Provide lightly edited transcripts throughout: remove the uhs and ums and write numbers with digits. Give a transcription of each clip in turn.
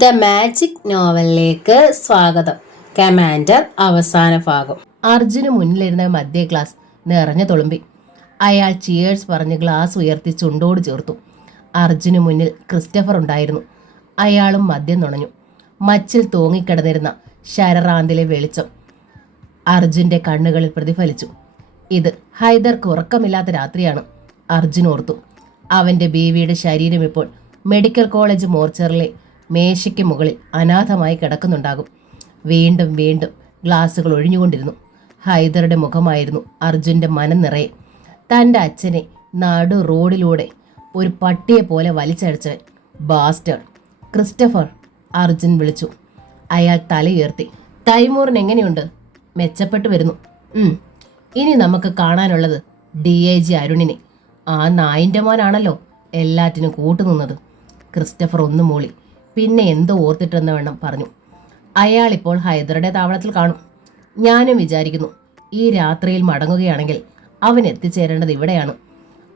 The magic നോവലിലേക്ക് സ്വാഗതം. Commander അവസാന ഭാഗം. അർജുന് മുന്നിലിരുന്ന മധ്യ ഗ്ലാസ് നിറഞ്ഞു തുളുമ്പി. അയാൾ ചിയേഴ്സ് പറഞ്ഞ് ഗ്ലാസ് ഉയർത്തി ചുണ്ടോട് ചേർത്തു. അർജുന് മുന്നിൽ ക്രിസ്റ്റഫർ ഉണ്ടായിരുന്നു. അയാളും മദ്യം നുണഞ്ഞു. മച്ചിൽ തൂങ്ങിക്കിടന്നിരുന്ന ശരറാന്തിലെ വെളിച്ചം അർജുന്റെ കണ്ണുകളിൽ പ്രതിഫലിച്ചു. ഇത് ഹൈദർക്ക് ഉറക്കമില്ലാത്ത രാത്രിയാണ്. അർജുൻ ഓർത്തു. അവന്റെ ബീവിയുടെ ശരീരം ഇപ്പോൾ മെഡിക്കൽ കോളേജ് മോർച്ചറിലെ മേശയ്ക്ക് മുകളിൽ അനാഥമായി കിടക്കുന്നുണ്ടാകും. വീണ്ടും വീണ്ടും ഗ്ലാസുകൾ ഒഴിഞ്ഞുകൊണ്ടിരുന്നു. ഹൈദറുടെ മുഖമായിരുന്നു അർജുൻ്റെ മനം നിറയെ. തൻ്റെ അച്ഛനെ നടു റോഡിലൂടെ ഒരു പട്ടിയെ പോലെ വലിച്ചഴച്ചവൻ. ബാസ്റ്റേഡ്. ക്രിസ്റ്റഫർ, അർജുൻ വിളിച്ചു. അയാൾ തലയുയർത്തി. തൈമൂറിന് എങ്ങനെയുണ്ട്? മെച്ചപ്പെട്ടു വരുന്നു. ഇനി നമുക്ക് കാണാനുള്ളത് DIG അരുണിനെ. ആ നായിൻ്റെ മോനാണല്ലോ എല്ലാറ്റിനും കൂട്ടുനിന്നത്. ക്രിസ്റ്റഫർ ഒന്ന് മൂളി. പിന്നെ എന്തോ ഓർത്തിട്ടെന്ന വണ്ണം പറഞ്ഞു. അയാളിപ്പോൾ ഹൈദറുടെ താവളത്തിൽ കാണും. ഞാനും വിചാരിക്കുന്നു ഈ രാത്രിയിൽ മടങ്ങുകയാണെങ്കിൽ അവൻ എത്തിച്ചേരേണ്ടത് ഇവിടെയാണ്.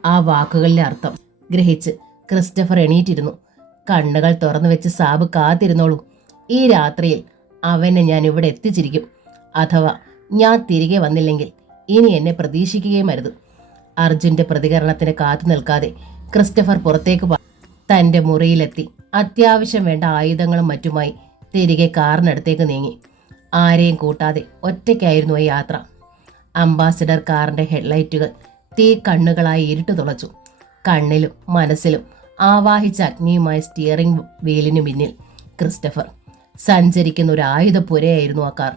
ആ വാക്കുകളിലെ അർത്ഥം ഗ്രഹിച്ച് ക്രിസ്റ്റഫർ എണീറ്റിരുന്നു. കണ്ണുകൾ തുറന്നു വെച്ച് സാബ് കാത്തിരുന്നോളൂ. ഈ രാത്രിയിൽ അവനെ ഞാൻ ഇവിടെ എത്തിച്ചിരിക്കും. അഥവാ ഞാൻ തിരികെ വന്നില്ലെങ്കിൽ ഇനി എന്നെ പ്രതീക്ഷിക്കുകയും അരുത്. അർജുൻ്റെ പ്രതികരണത്തിന് കാത്തു നിൽക്കാതെ ക്രിസ്റ്റഫർ പുറത്തേക്ക് തൻ്റെ മുറിയിലെത്തി അത്യാവശ്യം വേണ്ട ആയുധങ്ങളും മറ്റുമായി തിരികെ കാറിനടുത്തേക്ക് നീങ്ങി. ആരെയും കൂട്ടാതെ ഒറ്റയ്ക്കായിരുന്നു ഈ യാത്ര. അംബാസിഡർ കാറിൻ്റെ ഹെഡ്ലൈറ്റുകൾ തീ കണ്ണുകളായി ഇരുട്ട് തുളച്ചു. കണ്ണിലും മനസ്സിലും ആവാഹിച്ച അഗ്നിയുമായ സ്റ്റിയറിംഗ് വീലിനു പിന്നിൽ ക്രിസ്റ്റഫർ. സഞ്ചരിക്കുന്ന ഒരു ആയുധപ്പുരയായിരുന്നു ആ കാർ.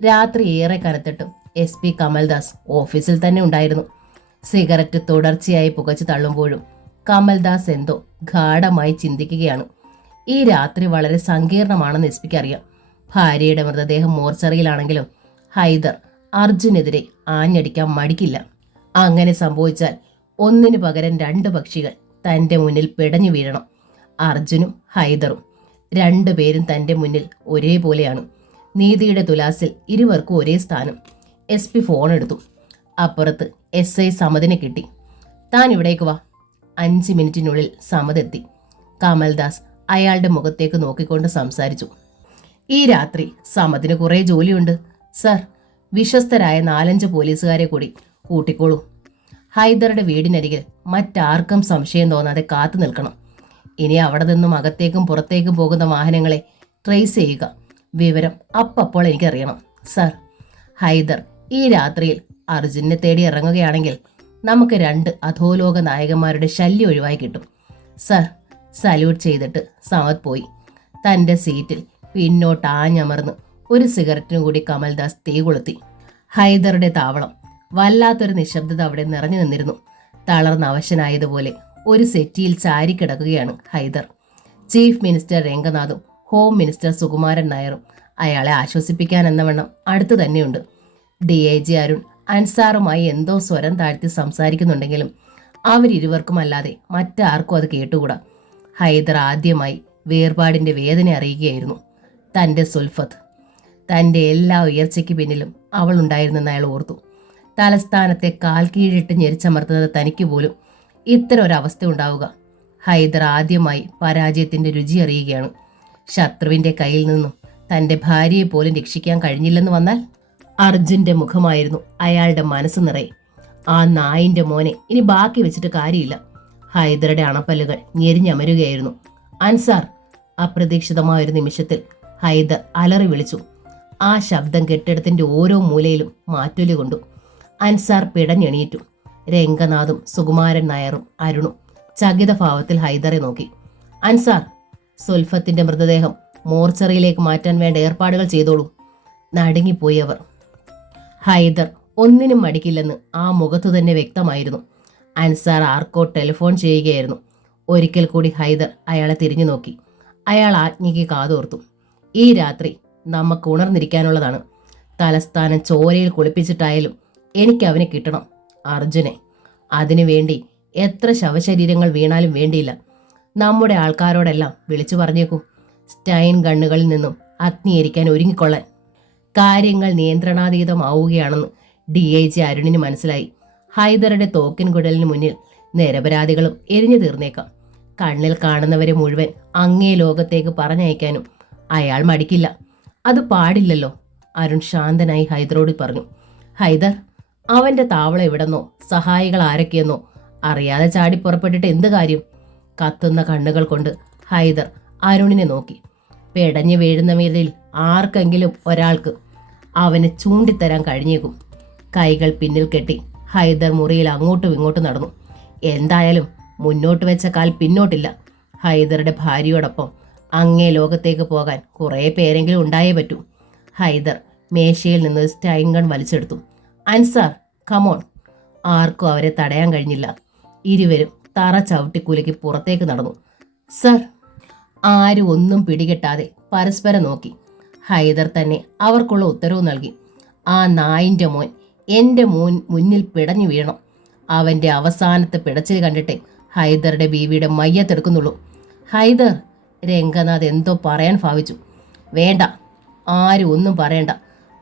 രാത്രി ഏറെ കനത്തിട്ടും SP കമൽദാസ് ഓഫീസിൽ തന്നെ ഉണ്ടായിരുന്നു. സിഗരറ്റ് തുടർച്ചയായി പുകച്ചു തള്ളുമ്പോഴും കമൽദാസ് എന്തോ ഗാഢമായി ചിന്തിക്കുകയാണ്. ഈ രാത്രി വളരെ സങ്കീർണമാണെന്ന് SPക്ക് അറിയാം. ഭാര്യയുടെ മൃതദേഹം മോർച്ചറിയിലാണെങ്കിലും ഹൈദർ അർജുനെതിരെ ആഞ്ഞടിക്കാൻ മടിക്കില്ല. അങ്ങനെ സംഭവിച്ചാൽ ഒന്നിനു പകരം 2 പക്ഷികൾ തൻ്റെ മുന്നിൽ പിടഞ്ഞു വീഴണം. അർജുനും ഹൈദറും രണ്ടുപേരും തൻ്റെ മുന്നിൽ ഒരേപോലെയാണ്. നീതിയുടെ തുലാസിൽ ഇരുവർക്കും ഒരേ സ്ഥാനം. SP ഫോൺ എടുത്തു. അപ്പുറത്ത് SI സമദിനെ കിട്ടി. താൻ ഇവിടേക്ക് വാ. 5 മിനിറ്റിനുള്ളിൽ സമതെത്തി. കമൽദാസ് അയാളുടെ മുഖത്തേക്ക് നോക്കിക്കൊണ്ട് സംസാരിച്ചു. ഈ രാത്രി സമദിന് കുറേ ജോലിയുണ്ട് സർ. വിശ്വസ്തരായ 4-5 പോലീസുകാരെ കൂടി കൂട്ടിക്കോളൂ. ഹൈദറുടെ വീടിനരികിൽ മറ്റാർക്കും സംശയം തോന്നാതെ കാത്തു നിൽക്കണം. ഇനി അവിടെ നിന്നും അകത്തേക്കും പുറത്തേക്കും പോകുന്ന വാഹനങ്ങളെ ട്രേസ് ചെയ്യുക. വിവരം അപ്പോൾ എനിക്കറിയണം സർ. ഹൈദർ ഈ രാത്രിയിൽ അർജുനെ തേടി ഇറങ്ങുകയാണെങ്കിൽ നമുക്ക് 2 അധോലോക നായകന്മാരുടെ ശല്യം ഒഴിവായി കിട്ടും സർ. സല്യൂട്ട് ചെയ്തിട്ട് സമദ് പോയി. തൻ്റെ സീറ്റിൽ പിന്നോട്ട് ആഞ്ഞമർന്ന് ഒരു സിഗരറ്റിനു കൂടി കമൽദാസ് തീ കൊളുത്തി. ഹൈദറുടെ താവളം. വല്ലാത്തൊരു നിശബ്ദത അവിടെ നിറഞ്ഞു നിന്നിരുന്നു. തളർന്ന അവശനായതുപോലെ ഒരു സെറ്റിയിൽ ചാരിക്കിടക്കുകയാണ് ഹൈദർ. ചീഫ് മിനിസ്റ്റർ രംഗനാഥും ഹോം മിനിസ്റ്റർ സുകുമാരൻ നായരും അയാളെ ആശ്വസിപ്പിക്കാൻ എന്നവണ്ണം അടുത്തു തന്നെയുണ്ട്. DIG അരുൺ അൻസാറുമായി എന്തോ സ്വരം താഴ്ത്തി സംസാരിക്കുന്നുണ്ടെങ്കിലും അവരിരുവർക്കുമല്ലാതെ മറ്റാർക്കും അത് കേട്ടുകൂടാ. ഹൈദർ ആദ്യമായി വേർപാടിൻ്റെ വേദന അറിയുകയായിരുന്നു. തൻ്റെ സുൽഫത്ത്. തൻ്റെ എല്ലാ ഉയർച്ചയ്ക്ക് പിന്നിലും അവൾ ഉണ്ടായിരുന്നെന്ന് അയാൾ ഓർത്തു. തലസ്ഥാനത്തെ കാൽ കീഴിട്ട് ഞെരിച്ചമർത്തുന്നത് തനിക്ക് പോലും ഇത്തരം ഒരവസ്ഥ ഉണ്ടാവുക. ഹൈദർ ആദ്യമായി പരാജയത്തിൻ്റെ രുചി അറിയുകയാണ്. ശത്രുവിൻ്റെ കയ്യിൽ നിന്നും തൻ്റെ ഭാര്യയെ പോലും രക്ഷിക്കാൻ കഴിഞ്ഞില്ലെന്ന് വന്നാൽ അർജുൻ്റെ മുഖമായിരുന്നു അയാളുടെ മനസ്സ് നിറയെ. ആ നായിൻ്റെ മോനെ ഇനി ബാക്കി വെച്ചിട്ട് കാര്യമില്ല. ഹൈദറുടെ അണപ്പല്ലുകൾ ഞെരിഞ്ഞമരുകയായിരുന്നു. അൻസാർ. അപ്രതീക്ഷിതമായൊരു നിമിഷത്തിൽ ഹൈദർ അലറി വിളിച്ചു. ആ ശബ്ദം കെട്ടിടത്തിൻ്റെ ഓരോ മൂലയിലും മാറ്റൊലി കൊണ്ടു. അൻസാർ പിടഞ്ഞെണീറ്റു. രംഗനാഥും സുകുമാരൻ നായരും അരുണും ചകിതഭാവത്തിൽ ഹൈദറെ നോക്കി. അൻസാർ, സുൽഫത്തിന്റെ മൃതദേഹം മോർച്ചറിയിലേക്ക് മാറ്റാൻ വേണ്ട ഏർപ്പാടുകൾ ചെയ്തോളൂ. നടുങ്ങിപ്പോയി അവർ. ഹൈദർ ഒന്നിനും മടിക്കില്ലെന്ന് ആ മുഖത്തു തന്നെ വ്യക്തമായിരുന്നു. അൻസാർ ആർക്കോ ടെലിഫോൺ ചെയ്യുകയായിരുന്നു. ഒരിക്കൽ കൂടി ഹൈദർ അയാളെ തിരിഞ്ഞു നോക്കി. അയാൾ ആജ്ഞയ്ക്ക് കാതോർത്തു. ഈ രാത്രി നമുക്ക് ഉണർന്നിരിക്കാനുള്ളതാണ്. തലസ്ഥാനം ചോരയിൽ കുളിപ്പിച്ചിട്ടായാലും എനിക്ക് അവനെ കിട്ടണം, അർജുനെ. അതിനുവേണ്ടി എത്ര ശവശരീരങ്ങൾ വീണാലും വേണ്ടിയില്ല. നമ്മുടെ ആൾക്കാരോടെല്ലാം വിളിച്ചു പറഞ്ഞേക്കൂ, സ്റ്റൈൻ ഗണ്ണുകളിൽ നിന്നും അഗ്നിയിരിക്കാൻ ഒരുങ്ങിക്കൊള്ളാൻ. കാര്യങ്ങൾ നിയന്ത്രണാതീതമാവുകയാണെന്ന് DIG അരുണിന് മനസ്സിലായി. ഹൈദറുടെ തോക്കിൻ കുടലിന് മുന്നിൽ നിരപരാധികളും എരിഞ്ഞു തീർന്നേക്കാം. കണ്ണിൽ കാണുന്നവരെ മുഴുവൻ അങ്ങേ ലോകത്തേക്ക് പറഞ്ഞയക്കാനും അയാൾ മടിക്കില്ല. അത് പാടില്ലല്ലോ. അരുൺ ശാന്തനായി ഹൈദറോട് പറഞ്ഞു. ഹൈദർ, അവന്റെ താവളം എവിടെന്നോ സഹായികൾ ആരൊക്കെയെന്നോ അറിയാതെ ചാടി പുറപ്പെട്ടിട്ട് എന്ത് കാര്യം? കത്തുന്ന കണ്ണുകൾ കൊണ്ട് ഹൈദർ അരുണിനെ നോക്കി. പെടഞ്ഞു വീഴുന്നവരിൽ ആർക്കെങ്കിലും ഒരാൾക്ക് അവനെ ചൂണ്ടിത്തരാൻ കഴിഞ്ഞേക്കും. കൈകൾ പിന്നിൽ കെട്ടി ഹൈദർ മുറിയിൽ അങ്ങോട്ടും ഇങ്ങോട്ടും നടന്നു. എന്തായാലും മുന്നോട്ട് വെച്ച കാൽ പിന്നോട്ടില്ല. ഹൈദറുടെ ഭാര്യയോടൊപ്പം അങ്ങേ ലോകത്തേക്ക് പോകാൻ കുറേ പേരെങ്കിലും ഉണ്ടായേ പറ്റൂ. ഹൈദർ മേശയിൽ നിന്ന് സ്റ്റൈൻ ഗൺ വലിച്ചെടുത്തു. അൻസാർ, കമോൺ. ആർക്കും അവരെ തടയാൻ കഴിഞ്ഞില്ല. ഇരുവരും തറ ചവിട്ടിക്കുലുക്കി പുറത്തേക്ക് നടന്നു. സർ. ആരും ഒന്നും പിടികെട്ടാതെ പരസ്പരം നോക്കി. ഹൈദർ തന്നെ അവർക്കുള്ള ഉത്തരവ് നൽകി. ആ നായിൻ്റെ മോൻ എൻ്റെ മുന്നിൽ പിടഞ്ഞു വീഴണം. അവൻ്റെ അവസാനത്തെ പിടച്ചിൽ കണ്ടിട്ടേ ഹൈദറുടെ ബീവിയുടെ മയ്യത്തെടുക്കുന്നുള്ളൂ. ഹൈദർ, രംഗനാഥ് എന്തോ പറയാൻ ഭാവിച്ചു. വേണ്ട, ആരും ഒന്നും പറയണ്ട.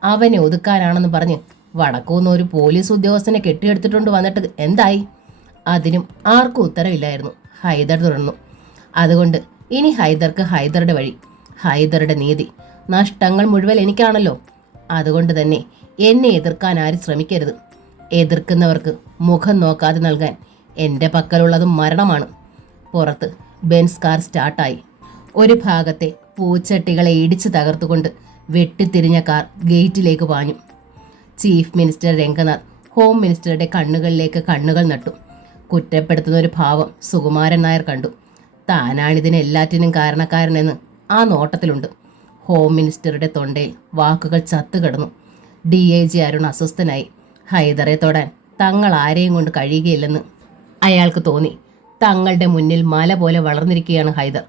അവനെ ഒതുക്കാനാണെന്ന് പറഞ്ഞ് വടക്കൂന്ന് ഒരു പോലീസ് ഉദ്യോഗസ്ഥനെ കെട്ടിയെടുത്തിട്ടുണ്ട് വന്നിട്ട് എന്തായി? അതിനും ആർക്കും ഉത്തരവില്ലായിരുന്നു. ഹൈദർ തുടർന്നു. അതുകൊണ്ട് ഇനി ഹൈദർക്ക് ഹൈദറുടെ വഴി, ഹൈദറുടെ നീതി. നഷ്ടങ്ങൾ മുഴുവൻ എനിക്കാണല്ലോ. അതുകൊണ്ട് തന്നെ എന്നെ എതിർക്കാൻ ആരും ശ്രമിക്കരുത്. എതിർക്കുന്നവർക്ക് മുഖം നോക്കാതെ നൽകാൻ എൻ്റെ പക്കലുള്ളത് മരണമാണ്. പുറത്ത് ബെൻസ് കാർ സ്റ്റാർട്ടായി. ഒരു ഭാഗത്തെ പൂച്ചട്ടികളെ ഇടിച്ചു തകർത്തുകൊണ്ട് വെട്ടിത്തിരിഞ്ഞ കാർ ഗേറ്റിലേക്ക് പാഞ്ഞു. ചീഫ് മിനിസ്റ്റർ രംഗനാഥ് ഹോം മിനിസ്റ്ററുടെ കണ്ണുകളിലേക്ക് കണ്ണുകൾ നട്ടു. കുറ്റപ്പെടുത്തുന്ന ഒരു ഭാവം സുകുമാരൻ നായർ കണ്ടു. താനാണിതിന് എല്ലാറ്റിനും കാരണക്കാരനെന്ന് ആ നോട്ടത്തിലുണ്ട്. ഹോം മിനിസ്റ്ററുടെ തൊണ്ടയിൽ വാക്കുകൾ ചത്തുകിടന്നു. DIG അരുൺ അസ്വസ്ഥനായി. ഹൈദറെ തൊടാൻ തങ്ങൾ ആരെയും കൊണ്ട് കഴിയുകയില്ലെന്ന് അയാൾക്ക് തോന്നി. തങ്ങളുടെ മുന്നിൽ മല പോലെ വളർന്നിരിക്കുകയാണ് ഹൈദർ.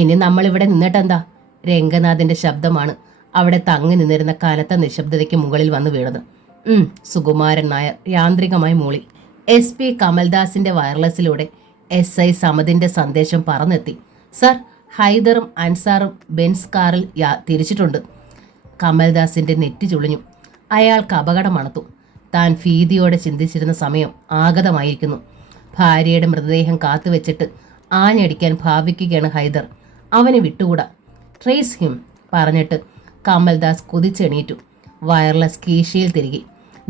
ഇനി നമ്മളിവിടെ നിന്നിട്ടെന്താ? രംഗനാഥിന്റെ ശബ്ദമാണ് അവിടെ തങ്ങി നിന്നിരുന്ന കനത്ത നിശബ്ദതയ്ക്ക് മുകളിൽ വന്നു വീണത്. സുകുമാരൻ നായർ യാന്ത്രികമായി മൂളി. SP കമൽദാസിന്റെ വയർലെസ്സിലൂടെ SI സമദിന്റെ സന്ദേശം പറന്നെത്തി. സർ, ഹൈദറും അൻസാറും ബെൻസ് കാറിൽ തിരിച്ചിട്ടുണ്ട്. കമൽദാസിന്റെ നെറ്റി ചുളിഞ്ഞു. അയാൾക്ക് അപകടം മണത്തു. താൻ ഭീതിയോടെ ചിന്തിച്ചിരുന്ന സമയം ആഗതമായിരിക്കുന്നു. ഭാര്യയുടെ മൃതദേഹം കാത്തുവെച്ചിട്ട് ആഞ്ഞടിക്കാൻ ഭാവിക്കുകയാണ് ഹൈദർ. അവനെ വിട്ടുകൂടാ. ട്രേസ് ഹിം പറഞ്ഞിട്ട് കമൽദാസ് കുതിച്ചെണീറ്റു. വയർലെസ് കീശയിൽ തിരികെ.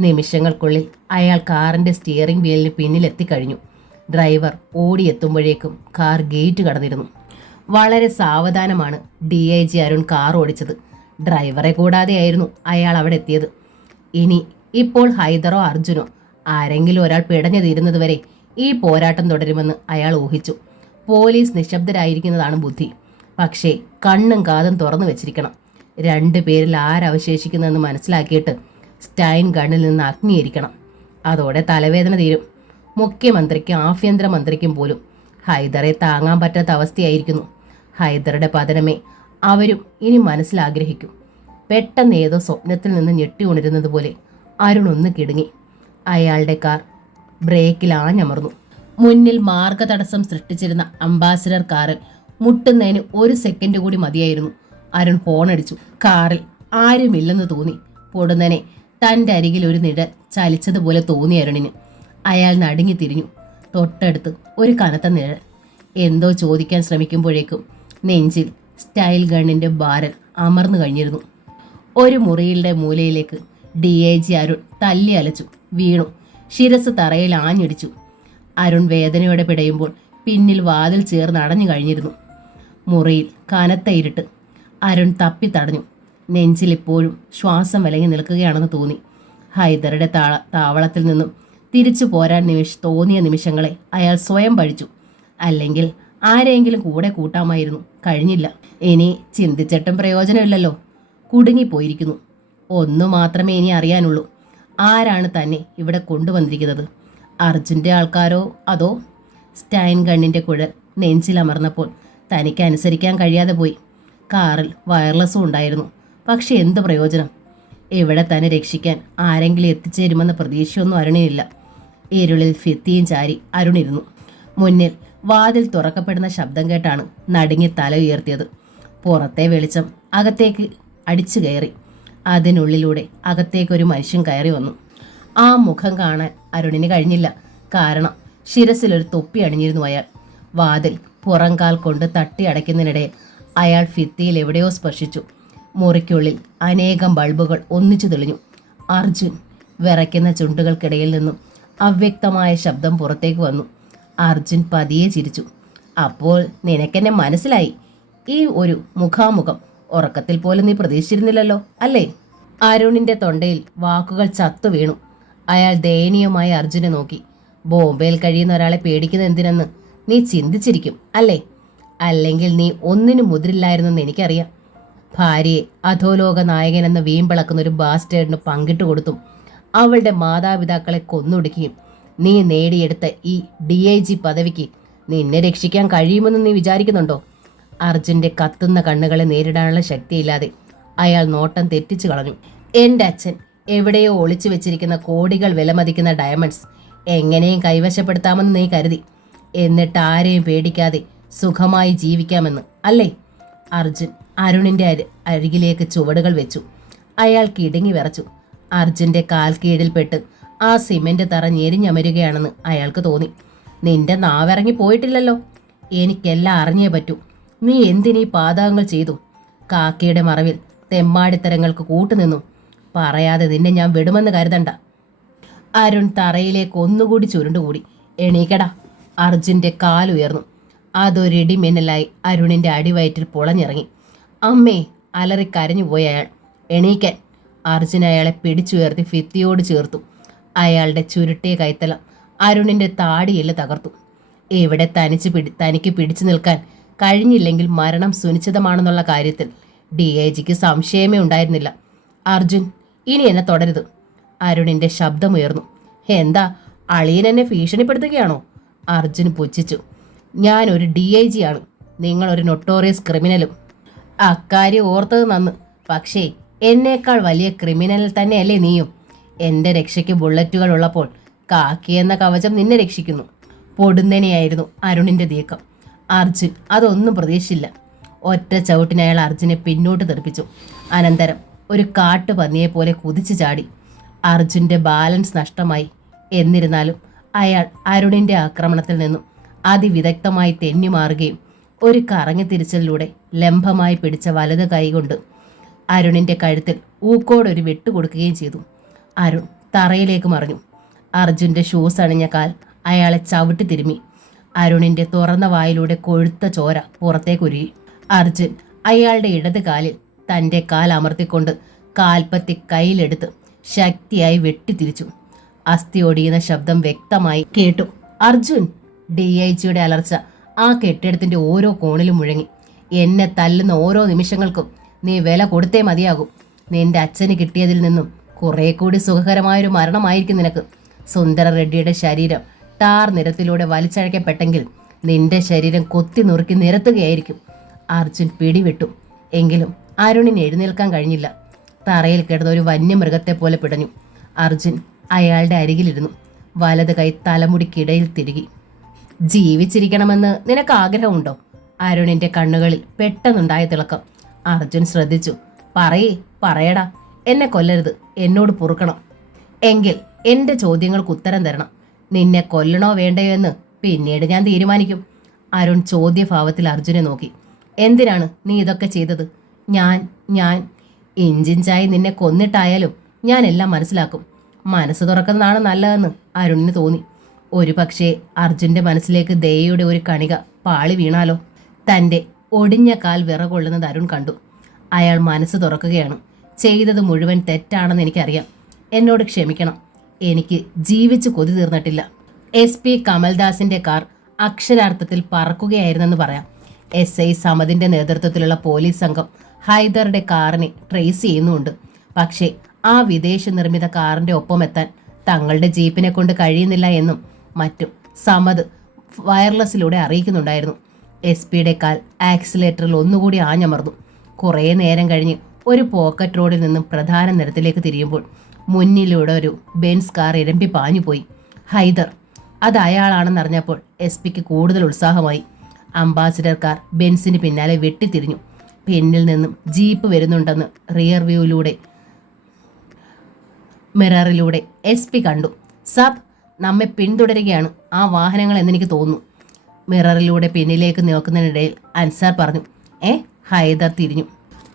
നിമിഷങ്ങൾക്കുള്ളിൽ അയാൾ കാറിന്റെ സ്റ്റിയറിംഗ് വീലിന് പിന്നിലെത്തിക്കഴിഞ്ഞു. ഡ്രൈവർ ഓടിയെത്തുമ്പോഴേക്കും കാർ ഗേറ്റ് കടന്നിരുന്നു. വളരെ സാവധാനമാണ് DIG അരുൺ കാർ ഓടിച്ചത്. ഡ്രൈവറെ കൂടാതെയായിരുന്നു അയാൾ അവിടെ എത്തിയത്. ഇപ്പോൾ ഹൈദറോ അർജുനോ ആരെങ്കിലും ഒരാൾ പിടഞ്ഞു തീരുന്നതുവരെ ഈ പോരാട്ടം തുടരുമെന്ന് അയാൾ ഊഹിച്ചു. പോലീസ് നിശബ്ദരായിരിക്കുന്നതാണ് ബുദ്ധി. പക്ഷേ കണ്ണും കാതും തുറന്നു വെച്ചിരിക്കണം. 2 പേരിൽ ആരവശേഷിക്കുന്നതെന്ന് മനസ്സിലാക്കിയിട്ട് സ്റ്റൈൻ ഗണ്ണിൽ നിന്ന് അഗ്നിയിരിക്കണം. അതോടെ തലവേദന തീരും. മുഖ്യമന്ത്രിക്കും ആഭ്യന്തരമന്ത്രിക്കും പോലും ഹൈദറെ താങ്ങാൻ പറ്റാത്ത അവസ്ഥയായിരിക്കുന്നു. ഹൈദറുടെ പതനമേ അവരും ഇനി മനസ്സിലാഗ്രഹിക്കും. പെട്ടെന്ന് ഏതോ സ്വപ്നത്തിൽ നിന്ന് ഞെട്ടി ഉണരുന്നത് പോലെ അരുൺ ഒന്ന് കിടുങ്ങി. അയാളുടെ കാർ ബ്രേക്കിൽ ആഞ്ഞമർന്നു. മുന്നിൽ മാർഗതടസ്സം സൃഷ്ടിച്ചിരുന്ന അംബാസിഡർ കാറിൽ മുട്ടുന്നതിന് 1 സെക്കൻഡ് കൂടി മതിയായിരുന്നു. അരുൺ ഹോണടിച്ചു. കാറിൽ ആരുമില്ലെന്ന് തോന്നി. പൊടുന്നനെ തൻ്റെ അരികിൽ ഒരു നിഴൽ ചലിച്ചതുപോലെ തോന്നി അരുണിന്. അയാൾ നടുങ്ങി തിരിഞ്ഞു. തൊട്ടടുത്ത് ഒരു കനത്ത നിഴൽ. എന്തോ ചോദിക്കാൻ ശ്രമിക്കുമ്പോഴേക്കും നെഞ്ചിൽ സ്റ്റൈൽ ഗണ്ണിൻ്റെ ബാരൽ അമർന്നു കഴിഞ്ഞിരുന്നു. ഒരു മുറിയുടെ മൂലയിലേക്ക് DIG അരുൺ തല്ലി അലച്ചു. വീണു. ശിരസ് തറയിൽ ആഞ്ഞിടിച്ചു. അരുൺ വേദനയോടെ പിടയുമ്പോൾ പിന്നിൽ വാതിൽ ചേർന്ന് അടഞ്ഞു കഴിഞ്ഞിരുന്നു. മുറിയിൽ കനത്ത ഇരുട്ട്. അരുൺ തപ്പി തടഞ്ഞു. നെഞ്ചിൽ ഇപ്പോഴും ശ്വാസം വിലങ്ങി നിൽക്കുകയാണെന്ന് തോന്നി. ഹൈദറുടെ താവളത്തിൽ നിന്നും തിരിച്ചു പോരാൻ തോന്നിയ നിമിഷങ്ങളെ അയാൾ സ്വയം പഴിച്ചു. അല്ലെങ്കിൽ ആരെങ്കിലും കൂടെ കൂട്ടാമായിരുന്നു. കഴിഞ്ഞില്ല. ഇനി ചിന്തിച്ചിട്ടും പ്രയോജനമില്ലല്ലോ. കുടുങ്ങിപ്പോയിരിക്കുന്നു. ഒന്നു മാത്രമേ ഇനി അറിയാനുള്ളൂ. ആരാണ് തന്നെ ഇവിടെ കൊണ്ടുവന്നിരിക്കുന്നത്? അർജുൻ്റെ ആൾക്കാരോ അതോ? സ്റ്റൈൻ ഗണ്ണിൻ്റെ കുഴൽ നെഞ്ചിലമർന്നപ്പോൾ തനിക്ക് അനുസരിക്കാൻ കഴിയാതെ പോയി. കാറിൽ വയർലെസ്സും ഉണ്ടായിരുന്നു. പക്ഷെ എന്ത് പ്രയോജനം? ഇവിടെ തന്നെ രക്ഷിക്കാൻ ആരെങ്കിലും എത്തിച്ചേരുമെന്ന പ്രതീക്ഷയൊന്നും അരുണിനില്ല. ഇരുളിൽ ഭിത്തിയും ചാരി അരുണിരുന്നു. മുന്നിൽ വാതിൽ തുറക്കപ്പെടുന്ന ശബ്ദം കേട്ടാണ് നടുങ്ങി തല ഉയർത്തിയത്. പുറത്തെ വെളിച്ചം അകത്തേക്ക് അടിച്ചു കയറി. അതിനുള്ളിലൂടെ അകത്തേക്കൊരു മനുഷ്യൻ കയറി വന്നു. ആ മുഖം കാണാൻ അരുണിന് കഴിഞ്ഞില്ല. കാരണം ശിരസിലൊരു തൊപ്പി അണിഞ്ഞിരുന്നു അയാൾ. വാതിൽ പുറംകാൽ കൊണ്ട് തട്ടി അടയ്ക്കുന്നതിനിടെ അയാൾ ഭിത്തിയിൽ എവിടെയോ സ്പർശിച്ചു. മുറിക്കുള്ളിൽ അനേകം ബൾബുകൾ ഒന്നിച്ചു തെളിഞ്ഞു. അർജുൻ! വിറയ്ക്കുന്ന ചുണ്ടുകൾക്കിടയിൽ നിന്നും അവ്യക്തമായ ശബ്ദം പുറത്തേക്ക് വന്നു. അർജുൻ പതിയെ ചിരിച്ചു. അപ്പോൾ നിനക്കെന്നെ മനസ്സിലായി. ഈ ഒരു മുഖാമുഖം ഉറക്കത്തിൽ പോലും നീ പ്രതീക്ഷിച്ചിരുന്നില്ലല്ലോ, അല്ലേ? അരുണിന്റെ തൊണ്ടയിൽ വാക്കുകൾ ചത്തു വീണു. അയാൾ ദയനീയമായി അർജുനെ നോക്കി. ബോംബെയിൽ കഴിയുന്ന ഒരാളെ പേടിക്കുന്നത് എന്തിനെന്ന് നീ ചിന്തിച്ചിരിക്കും, അല്ലേ? അല്ലെങ്കിൽ നീ ഒന്നിനും മുതിരില്ലായിരുന്നെന്ന് എനിക്കറിയാം. ഭാര്യയെ അധോലോക നായകനെന്ന് വീമ്പിളക്കുന്ന ഒരു ബാസ്റ്റേഡിന് പങ്കിട്ട് കൊടുത്തും അവളുടെ മാതാപിതാക്കളെ കൊന്നൊടുക്കുകയും നീ നേടിയെടുത്ത ഈ DIG പദവിക്ക് നിന്നെ രക്ഷിക്കാൻ കഴിയുമെന്ന് നീ വിചാരിക്കുന്നുണ്ടോ? അർജുന്റെ കത്തുന്ന കണ്ണുകളെ നേരിടാനുള്ള ശക്തിയില്ലാതെ അയാൾ നോട്ടം തെറ്റിച്ചു കളഞ്ഞു. എൻ്റെ അച്ഛൻ എവിടെയോ ഒളിച്ചു വെച്ചിരിക്കുന്ന കോടികൾ വിലമതിക്കുന്ന ഡയമണ്ട്സ് എങ്ങനെയും കൈവശപ്പെടുത്താമെന്ന് നീ കരുതി. എന്നിട്ട് ആരെയും പേടിക്കാതെ സുഖമായി ജീവിക്കാമെന്ന്, അല്ലേ? അർജുൻ അരുണിന്റെ അരികിലേക്ക് ചുവടുകൾ വെച്ചു. അയാൾ കിടുങ്ങി വിറച്ചു. അർജുന്റെ കാൽ കീഴിൽപ്പെട്ട് ആ സിമെന്റ് തറ ഞെരിഞ്ഞമരുകയാണെന്ന് അയാൾക്ക് തോന്നി. നിന്റെ നാവിറങ്ങി പോയിട്ടില്ലല്ലോ. എനിക്കെല്ലാം അറിഞ്ഞേ പറ്റൂ. നീ എന്തിനീ പാതകങ്ങൾ ചെയ്തു? കാക്കയുടെ മറവിൽ തെമ്മാടിത്തരങ്ങൾക്ക് കൂട്ടുനിന്നു. പറയാതെ നിന്നെ ഞാൻ വിടുമെന്ന് കരുതണ്ട. അരുൺ തറയിലേക്ക് ഒന്നുകൂടി ചുരുണ്ടുകൂടി. എണീക്കടാ! അർജുന്റെ കാലുയർന്നു. അതൊരിടിമിന്നലായി അരുണിന്റെ അടിവയറ്റിൽ പൊളഞ്ഞിറങ്ങി. അമ്മേ! അലറി കരഞ്ഞുപോയി അയാൾ. എണീക്കാൻ! അർജുൻ അയാളെ പിടിച്ചുയർത്തി ഭിത്തിയോട് ചേർത്തു. അയാളുടെ ചുരുട്ടിയ കൈത്തലം അരുണിന്റെ താടിയെല്ല് തകർത്തു. ഇവിടെ തനിക്ക് പിടിച്ചു നിൽക്കാൻ കഴിഞ്ഞില്ലെങ്കിൽ മരണം സുനിശ്ചിതമാണെന്നുള്ള കാര്യത്തിൽ DIGക്ക് സംശയമേ ഉണ്ടായിരുന്നില്ല. അർജുൻ, ഇനി എന്നെ തുടരുത്! അരുണിന്റെ ശബ്ദമുയർന്നു. എന്താ, അളിയൻ എന്നെ ഭീഷണിപ്പെടുത്തുകയാണോ? അർജുൻ പുച്ഛിച്ചു. ഞാൻ ഒരു DIG ആണ്. നിങ്ങൾ ഒരു നൊട്ടോറിയസ് ക്രിമിനലും. അക്കാര്യം ഓർത്തത് നന്ന്. പക്ഷേ എന്നേക്കാൾ വലിയ ക്രിമിനൽ തന്നെയല്ലേ നീയും? എൻ്റെ രക്ഷയ്ക്ക് ബുള്ളറ്റുകൾ ഉള്ളപ്പോൾ കാക്കി എന്ന കവചം നിന്നെ രക്ഷിക്കുന്നു. പൊടുന്നനെയായിരുന്നു അരുണിന്റെ നീക്കം. അർജുൻ അതൊന്നും പ്രതീക്ഷിച്ചില്ല. ഒറ്റ ചവിട്ടിന് അയാൾ അർജുനെ പിന്നോട്ട് തെറിപ്പിച്ചു. അനന്തരം ഒരു കാട്ടുപന്നിയെപ്പോലെ കുതിച്ചു ചാടി. അർജുന്റെ ബാലൻസ് നഷ്ടമായി. എന്നിരുന്നാലും അയാൾ അരുണിന്റെ ആക്രമണത്തിൽ നിന്നും അതിവിദഗ്ധമായി തെന്നിമാറുകയും ഒരു കറങ്ങിത്തിരിച്ചലിലൂടെ ലംബമായി പിടിച്ച വലത് കൈകൊണ്ട് അരുണിന്റെ കഴുത്തിൽ ഊക്കോടൊരു വെട്ടുകൊടുക്കുകയും ചെയ്തു. അരുൺ തറയിലേക്ക് മറിഞ്ഞു. അർജുന്റെ ഷൂസ് അണിഞ്ഞ കാൽ അയാളെ ചവിട്ടി തിരുമ്മി. അരുണിന്റെ തുറന്ന വായിലൂടെ കൊഴുത്ത ചോര പുറത്തേക്കുരുകി. അർജുൻ അയാളുടെ ഇടത് കാലിൽ തൻ്റെ കാൽ അമർത്തിക്കൊണ്ട് കാൽപ്പത്തി കയ്യിലെടുത്ത് ശക്തിയായി വെട്ടിത്തിരിച്ചു. അസ്ഥി ഒടിയുന്ന ശബ്ദം വ്യക്തമായി കേട്ടു. അർജുൻ! DIGയുടെ അലർച്ച ആ കെട്ടിടത്തിന്റെ ഓരോ കോണിലും മുഴങ്ങി. എന്നെ തല്ലുന്ന ഓരോ നിമിഷങ്ങൾക്കും നീ വില കൊടുത്തേ മതിയാകും. നിന്റെ അച്ഛന് കിട്ടിയതിൽ നിന്നും കുറെ കൂടി സുഖകരമായൊരു മരണമായിരിക്കും നിനക്ക്. സുന്ദര റെഡ്ഡിയുടെ ശരീരം ടാർ നിരത്തിലൂടെ വലിച്ചഴക്കപ്പെട്ടെങ്കിൽ നിന്റെ ശരീരം കൊത്തി നുറുക്കി നിരത്തുകയായിരിക്കും. അർജുൻ പിടിവിട്ടു. എങ്കിലും അരുണിന് എഴുന്നേൽക്കാൻ കഴിഞ്ഞില്ല. തറയിൽ കിടന്ന ഒരു വന്യമൃഗത്തെ പോലെ പിടഞ്ഞു. അർജുൻ അയാളുടെ അരികിലിരുന്നു. വലത് കൈ തലമുടിക്കിടയിൽ തിരുകി. ജീവിച്ചിരിക്കണമെന്ന് നിനക്ക് ആഗ്രഹമുണ്ടോ? അരുണിന്റെ കണ്ണുകളിൽ പെട്ടെന്നുണ്ടായ തിളക്കം. അർജുൻ ശ്രദ്ധിച്ചു. പറയടാ, എന്നെ കൊല്ലരുത്, എന്നോട് പൊറുക്കണം. എങ്കിൽ എൻ്റെ ചോദ്യങ്ങൾക്ക് ഉത്തരം തരണം. നിന്നെ കൊല്ലണോ വേണ്ടയോ എന്ന് പിന്നീട് ഞാൻ തീരുമാനിക്കും. അരുൺ ചോദ്യഭാവത്തിൽ അർജുനെ നോക്കി. എന്തിനാണ് നീ ഇതൊക്കെ ചെയ്തത്? ഞാൻ ഇഞ്ചിഞ്ചായി നിന്നെ കൊന്നിട്ടായാലും ഞാൻ എല്ലാം മനസ്സിലാക്കും. മനസ്സ് തുറക്കുന്നതാണ് നല്ലതെന്ന് അരുണിന് തോന്നി. ഒരു പക്ഷേ അർജുന്റെ മനസ്സിലേക്ക് ദയയുടെ ഒരു കണിക പാളി വീണാലോ? തൻ്റെ ഒടിഞ്ഞ കാൽ വിറകൊള്ളുന്നത് അരുൺ കണ്ടു. അയാൾ മനസ്സ് തുറക്കുകയാണ്. ചെയ്തത് മുഴുവൻ തെറ്റാണെന്ന് എനിക്കറിയാം. എന്നോട് ക്ഷമിക്കണം. എനിക്ക് ജീവിച്ച് കൊതി തീർന്നിട്ടില്ല. SP കമൽദാസിന്റെ കാർ അക്ഷരാർത്ഥത്തിൽ പറക്കുകയായിരുന്നെന്ന് പറയാം. SI സമദിന്റെ നേതൃത്വത്തിലുള്ള പോലീസ് സംഘം ഹൈദറുടെ കാറിനെ ട്രേസ് ചെയ്യുന്നുമുണ്ട്. പക്ഷേ ആ വിദേശ നിർമ്മിത കാറിന്റെ ഒപ്പമെത്താൻ തങ്ങളുടെ ജീപ്പിനെ കൊണ്ട് കഴിയുന്നില്ല എന്നും മറ്റും സമദ് വയർലെസ്സിലൂടെ അറിയിക്കുന്നുണ്ടായിരുന്നു. SP-യുടെ കാൽ ആക്സിലേറ്ററിൽ ഒന്നുകൂടി ആഞ്ഞമർന്നു. കുറേ നേരം കഴിഞ്ഞ് ഒരു പോക്കറ്റ് റോഡിൽ നിന്നും പ്രധാന നിരത്തിലേക്ക് തിരിയുമ്പോൾ മുന്നിലൂടെ ഒരു ബെൻസ് കാർ ഇരമ്പി പാഞ്ഞുപോയി. ഹൈദർ! അത് അയാളാണെന്നറിഞ്ഞപ്പോൾ SP-ക്ക് കൂടുതൽ ഉത്സാഹമായി. അംബാസിഡർ കാർ ബെൻസിന് പിന്നാലെ വെട്ടിത്തിരിഞ്ഞു. പിന്നിൽ നിന്നും ജീപ്പ് വരുന്നുണ്ടെന്ന് റിയർ വ്യൂയിലൂടെ മിററിലൂടെ SP കണ്ടു. സബ്, നമ്മെ പിന്തുടരുകയാണ് ആ വാഹനങ്ങൾ എന്നെനിക്ക് തോന്നുന്നു. മിററിലൂടെ പിന്നിലേക്ക് നോക്കുന്നതിനിടയിൽ അൻസാർ പറഞ്ഞു. ഹൈദർ തിരിഞ്ഞു.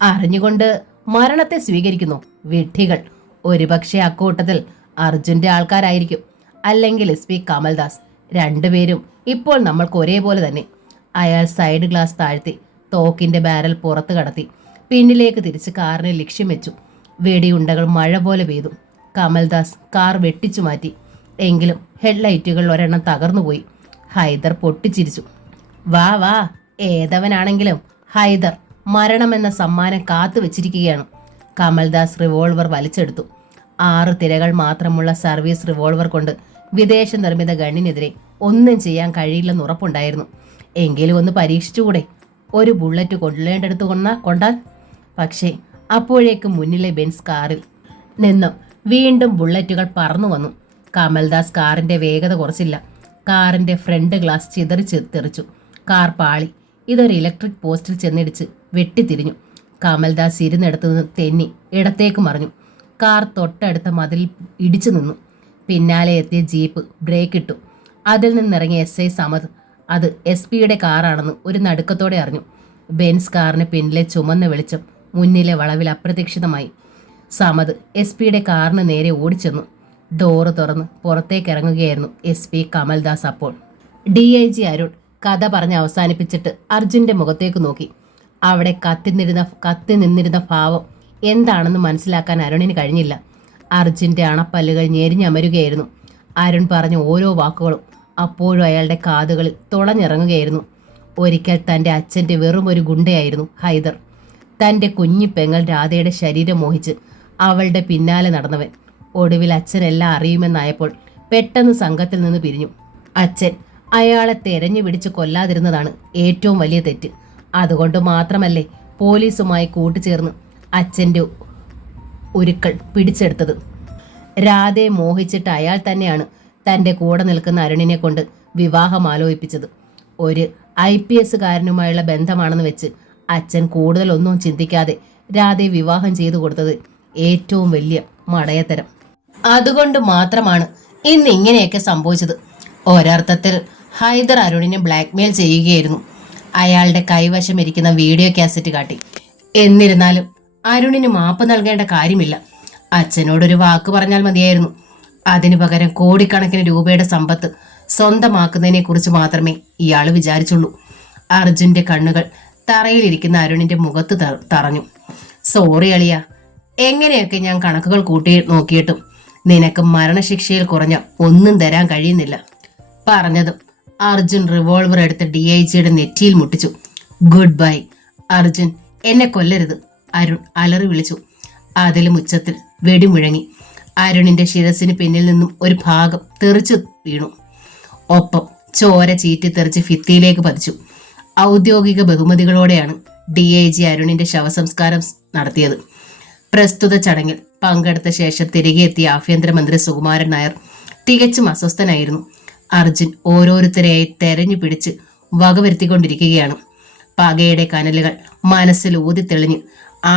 അറിഞ്ഞുകൊണ്ട് മരണത്തെ സ്വീകരിക്കുന്നു വിഡ്ഢികൾ. ഒരുപക്ഷെ അക്കൂട്ടത്തിൽ അർജുന്റെ ആൾക്കാരായിരിക്കും, അല്ലെങ്കിൽ SP കമൽദാസ്. രണ്ടുപേരും ഇപ്പോൾ നമ്മൾക്ക് ഒരേപോലെ തന്നെ. അയാൾ സൈഡ് ഗ്ലാസ് താഴ്ത്തി തോക്കിന്റെ ബാരൽ പുറത്ത് കടത്തി പിന്നിലേക്ക് തിരിച്ച് കാറിനെ ലക്ഷ്യം വെച്ചു. വെടിയുണ്ടകൾ മഴ പോലെ പെയ്തു. കമൽദാസ് കാർ വെട്ടിച്ചു മാറ്റി. എങ്കിലും ഹെഡ്ലൈറ്റുകൾ ഒരെണ്ണം തകർന്നുപോയി. ഹൈദർ പൊട്ടിച്ചിരിച്ചു. വാ വാ, ഏതവനാണെങ്കിലും ഹൈദർ മരണമെന്ന സമ്മാനം കാത്തു വെച്ചിരിക്കുകയാണ്. കമൽദാസ് റിവോൾവർ വലിച്ചെടുത്തു. 6 തിരകൾ മാത്രമുള്ള സർവീസ് റിവോൾവർ കൊണ്ട് വിദേശ നിർമ്മിത ഗണ്ണിനെതിരെ ഒന്നും ചെയ്യാൻ കഴിയില്ലെന്ന് ഉറപ്പുണ്ടായിരുന്നു. എങ്കിലും ഒന്ന് പരീക്ഷിച്ചുകൂടെ? ഒരു ബുള്ളറ്റ് കൊള്ളേണ്ടടുത്ത് കൊണ്ടാൽ. പക്ഷേ അപ്പോഴേക്കും മുന്നിലെ ബെൻസ് കാറിൽ നിന്നും വീണ്ടും ബുള്ളറ്റുകൾ പറന്നു വന്നു. കമൽദാസ് കാറിന്റെ വേഗത കുറച്ചില്ല. കാറിന്റെ ഫ്രണ്ട് ഗ്ലാസ് തെറിച്ചു. കാർ പാളി. ഇതൊരു ഇലക്ട്രിക് പോസ്റ്റിൽ ചെന്നിടിച്ച് വെട്ടിത്തിരിഞ്ഞു. കമൽദാസ് ഇരുന്നിടത്തു നിന്ന് തെന്നി ഇടത്തേക്ക് മറിഞ്ഞു. കാർ തൊട്ടടുത്ത മതിലിൽ ഇടിച്ചു നിന്നു. പിന്നാലെ എത്തിയ ജീപ്പ് ബ്രേക്ക് ഇട്ടു. അതിൽ നിന്നിറങ്ങിയ SI സമദ് അത് SP-യുടെ കാറാണെന്ന് ഒരു നടുക്കത്തോടെ അറിഞ്ഞു. ബെൻസ് കാറിന് പിന്നിലെ ചുമന്ന വെളിച്ചം മുന്നിലെ വളവിൽ അപ്രതീക്ഷിതമായി. സമദ് SP-യുടെ കാറിന് നേരെ ഓടിച്ചെന്നു. ഡോറ് തുറന്ന് പുറത്തേക്ക് ഇറങ്ങുകയായിരുന്നു SP കമൽദാസ്. അപ്പോൾ DIG അരുൺ കഥ പറഞ്ഞ് അവസാനിപ്പിച്ചിട്ട് അർജുന്റെ മുഖത്തേക്ക് നോക്കി. അവിടെ കത്തി നിന്നിരുന്ന ഭാവം എന്താണെന്ന് മനസ്സിലാക്കാൻ അരുണിന് കഴിഞ്ഞില്ല. അർജുന്റെ അണപ്പല്ലുകൾ ഞെരിഞ്ഞമരുകയായിരുന്നു. അരുൺ പറഞ്ഞ ഓരോ വാക്കുകളും അപ്പോഴും അയാളുടെ കാതുകളിൽ തുളഞ്ഞിറങ്ങുകയായിരുന്നു. ഒരിക്കൽ തൻ്റെ അച്ഛൻ്റെ വെറും ഒരു ഗുണ്ടയായിരുന്നു ഹൈദർ. തൻ്റെ കുഞ്ഞി പെങ്ങൾ രാധയുടെ ശരീരം മോഹിച്ച് അവളുടെ പിന്നാലെ നടന്നവൻ. ഒടുവിൽ അച്ഛനെല്ലാം അറിയുമെന്നായപ്പോൾ പെട്ടെന്ന് സംഘത്തിൽ നിന്ന് പിരിഞ്ഞു. അച്ഛൻ അയാളെ തെരഞ്ഞു പിടിച്ച് കൊല്ലാതിരുന്നതാണ് ഏറ്റവും വലിയ തെറ്റ്. അതുകൊണ്ട് മാത്രമല്ലേ പോലീസുമായി കൂട്ടുചേർന്ന് അച്ഛൻ്റെ ഉരുക്കൾ പിടിച്ചെടുത്തത്. രാധയെ മോഹിച്ചിട്ട് അയാൾ തന്നെയാണ് തൻ്റെ കൂടെ നിൽക്കുന്ന അരുണിനെ കൊണ്ട് വിവാഹം ആലോചിപ്പിച്ചത്. ഒരു IPS-കാരനുമായുള്ള ബന്ധമാണെന്ന് വെച്ച് അച്ഛൻ കൂടുതലൊന്നും ചിന്തിക്കാതെ രാധയെ വിവാഹം ചെയ്തു കൊടുത്തത് ഏറ്റവും വലിയ മടയത്തരം. അതുകൊണ്ട് മാത്രമാണ് ഇന്ന് ഇങ്ങനെയൊക്കെ സംഭവിച്ചത്. ഒരർത്ഥത്തിൽ ഹൈദർ അരുണിനെ ബ്ലാക്ക്മെയിൽ ചെയ്യുകയായിരുന്നു. അയാളുടെ കൈവശം ഇരിക്കുന്ന വീഡിയോ കാസറ്റ് കാട്ടി. എന്നിരുന്നാലും അരുണിന് മാപ്പ് നൽകേണ്ട കാര്യമില്ല. അച്ഛനോടൊരു വാക്ക് പറഞ്ഞാൽ മതിയായിരുന്നു. അതിനു പകരം കോടിക്കണക്കിന് രൂപയുടെ സമ്പത്ത് സ്വന്തമാക്കുന്നതിനെ കുറിച്ച് മാത്രമേ ഇയാൾ വിചാരിച്ചുള്ളൂ. അർജുന്റെ കണ്ണുകൾ തറയിലിരിക്കുന്ന അരുണിന്റെ മുഖത്ത് തറഞ്ഞു. സോറി അളിയ, എങ്ങനെയൊക്കെ ഞാൻ കണക്കുകൾ കൂട്ടി നോക്കിയിട്ടും നിനക്ക് മരണശിക്ഷയിൽ കുറഞ്ഞ ഒന്നും തരാൻ കഴിയുന്നില്ല. പറഞ്ഞതും അർജുൻ റിവോൾവർ എടുത്ത് DIGയുടെ നെറ്റിയിൽ മുട്ടിച്ചു. ഗുഡ് ബൈ അർജുൻ, എന്നെ കൊല്ലരുത്, അരുൺ അലറി വിളിച്ചു. അതിലും ഉച്ചത്തിൽ വെടിമുഴങ്ങി. അരുണിന്റെ ശിരസിന് പിന്നിൽ നിന്നും ഒരു ഭാഗം തെറിച്ചു വീണു. ഒപ്പം ചോര ചീറ്റിത്തെറിച്ച് ഭിത്തിയിലേക്ക് പതിച്ചു. ഔദ്യോഗിക ബഹുമതികളോടെയാണ് DIG അരുണിന്റെ ശവസംസ്കാരം നടത്തിയത്. പ്രസ്തുത ചടങ്ങിൽ പങ്കെടുത്ത ശേഷം തിരികെ എത്തിയ ആഭ്യന്തരമന്ത്രി സുകുമാരൻ നായർ തികച്ചും അസ്വസ്ഥനായിരുന്നു. അർജുൻ ഓരോരുത്തരെയായി തെരഞ്ഞു പിടിച്ച് വകവരുത്തിക്കൊണ്ടിരിക്കുകയാണ്. പകയുടെ കനലുകൾ മനസ്സിൽ ഊതിത്തെളിഞ്ഞ്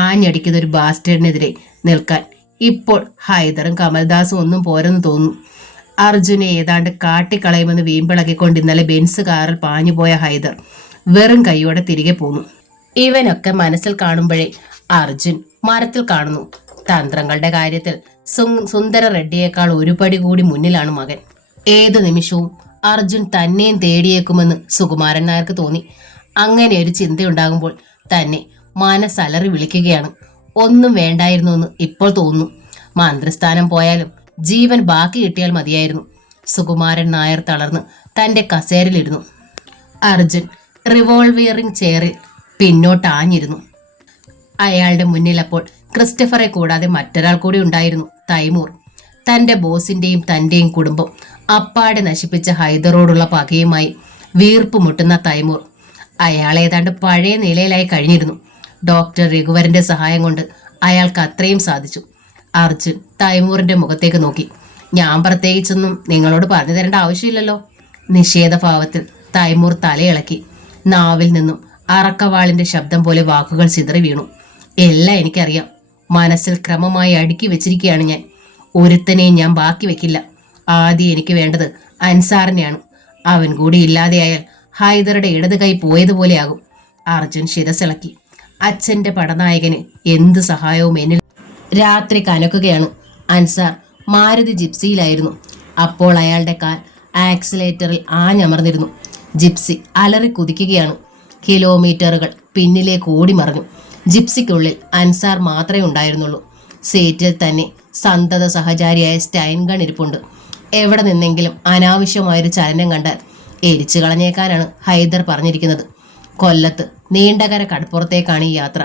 ആഞ്ഞടിക്കുന്ന ഒരു ബാസ്റ്റേഡിനെതിരെ നിൽക്കാൻ ഇപ്പോൾ ഹൈദറും കമൽദാസും ഒന്നും പോരെന്ന് തോന്നുന്നു. അർജുനെ ഏതാണ്ട് കാട്ടിക്കളയുമെന്ന് വീമ്പിളക്കിക്കൊണ്ട് ഇന്നലെ ബെൻസ് കാറിൽ പാഞ്ഞുപോയ ഹൈദർ വെറും കൈയോടെ തിരികെ പോന്നു. ഇവനൊക്കെ മനസ്സിൽ കാണുമ്പോഴേ അർജുൻ മരത്തിൽ കാണുന്നു. തന്ത്രങ്ങളുടെ കാര്യത്തിൽ സുന്ദര റെഡ്ഡിയേക്കാൾ ഒരുപടി കൂടി മുന്നിലാണ് മകൻ. ഏത് നിമിഷവും അർജുൻ തന്നെയും തേടിയേക്കുമെന്ന് സുകുമാരൻ നായർക്ക് തോന്നി. അങ്ങനെ ഒരു ചിന്തയുണ്ടാകുമ്പോൾ തന്നെ മനസ്സലറി വിളിക്കുകയാണ്. ഒന്നും വേണ്ടായിരുന്നു എന്ന് ഇപ്പോൾ തോന്നുന്നു. മന്ത്രിസ്ഥാനം പോയാലും ജീവൻ ബാക്കി കിട്ടിയാൽ മതിയായിരുന്നു. സുകുമാരൻ നായർ തളർന്ന് തന്റെ കസേരയിലിരുന്നു. അർജുൻ റിവോൾവിയറിംഗ് ചെയറിൽ പിന്നോട്ടാഞ്ഞിരുന്നു. അയാളുടെ മുന്നിൽ അപ്പോൾ ക്രിസ്റ്റഫറെ കൂടാതെ മറ്റൊരാൾ കൂടി ഉണ്ടായിരുന്നു, തൈമൂർ. തന്റെ ബോസിന്റെയും തന്റെയും കുടുംബം അപ്പാടെ നശിപ്പിച്ച ഹൈദറോടുള്ള പകയുമായി വീർപ്പ് മുട്ടുന്ന തൈമൂർ. അയാൾ ഏതാണ്ട് പഴയ നിലയിലായി കഴിഞ്ഞിരുന്നു. ഡോക്ടർ രഘുവരന്റെ സഹായം കൊണ്ട് അയാൾക്ക് അത്രയും സാധിച്ചു. അർജുൻ തൈമൂറിന്റെ മുഖത്തേക്ക് നോക്കി. ഞാൻ പ്രത്യേകിച്ചൊന്നും നിങ്ങളോട് പറഞ്ഞു തരേണ്ട ആവശ്യമില്ലല്ലോ. നിഷേധഭാവത്തിൽ തൈമൂർ തലയിളക്കി. നാവിൽ നിന്നും അറക്കവാളിന്റെ ശബ്ദം പോലെ വാക്കുകൾ ചിതറി വീണു. എല്ലാം എനിക്കറിയാം. മനസ്സിൽ ക്രമമായി അടുക്കി വെച്ചിരിക്കുകയാണ് ഞാൻ. ഒരുത്തനെയും ഞാൻ ബാക്കി വെക്കില്ല. ആദ്യം എനിക്ക് വേണ്ടത് അൻസാറിനെയാണ്. അവൻ കൂടി ഇല്ലാതെയായാൽ ഹൈദറുടെ ഇടത് കൈ പോയതുപോലെയാകും. അർജുൻ ശിരസിളക്കി. അച്ഛന്റെ പടനായകന് എന്ത് സഹായവും എന്നിൽ. രാത്രി കനക്കുകയാണ്. അൻസാർ മാരുതി ജിപ്സിയിലായിരുന്നു. അപ്പോൾ അയാളുടെ കാൽ ആക്സിലേറ്ററിൽ ആഞ്ഞമർന്നിരുന്നു. ജിപ്സി അലറി കുതിക്കുകയാണ്. കിലോമീറ്ററുകൾ പിന്നിലേക്ക് ഓടിമറഞ്ഞു. ജിപ്സിക്കുള്ളിൽ അൻസാർ മാത്രമേ ഉണ്ടായിരുന്നുള്ളൂ. സീറ്റിൽ തന്നെ സന്തത സഹചാരിയായ സ്റ്റൈൻഗൺ ഇരിപ്പുണ്ട്. എവിടെ നിന്നെങ്കിലും അനാവശ്യമായൊരു ചലനം കണ്ടാൽ എരിച്ചു കളഞ്ഞേക്കാനാണ് ഹൈദർ പറഞ്ഞിരിക്കുന്നത്. കൊല്ലത്ത് നീണ്ടകര കടപ്പുറത്തേക്കാണ് ഈ യാത്ര.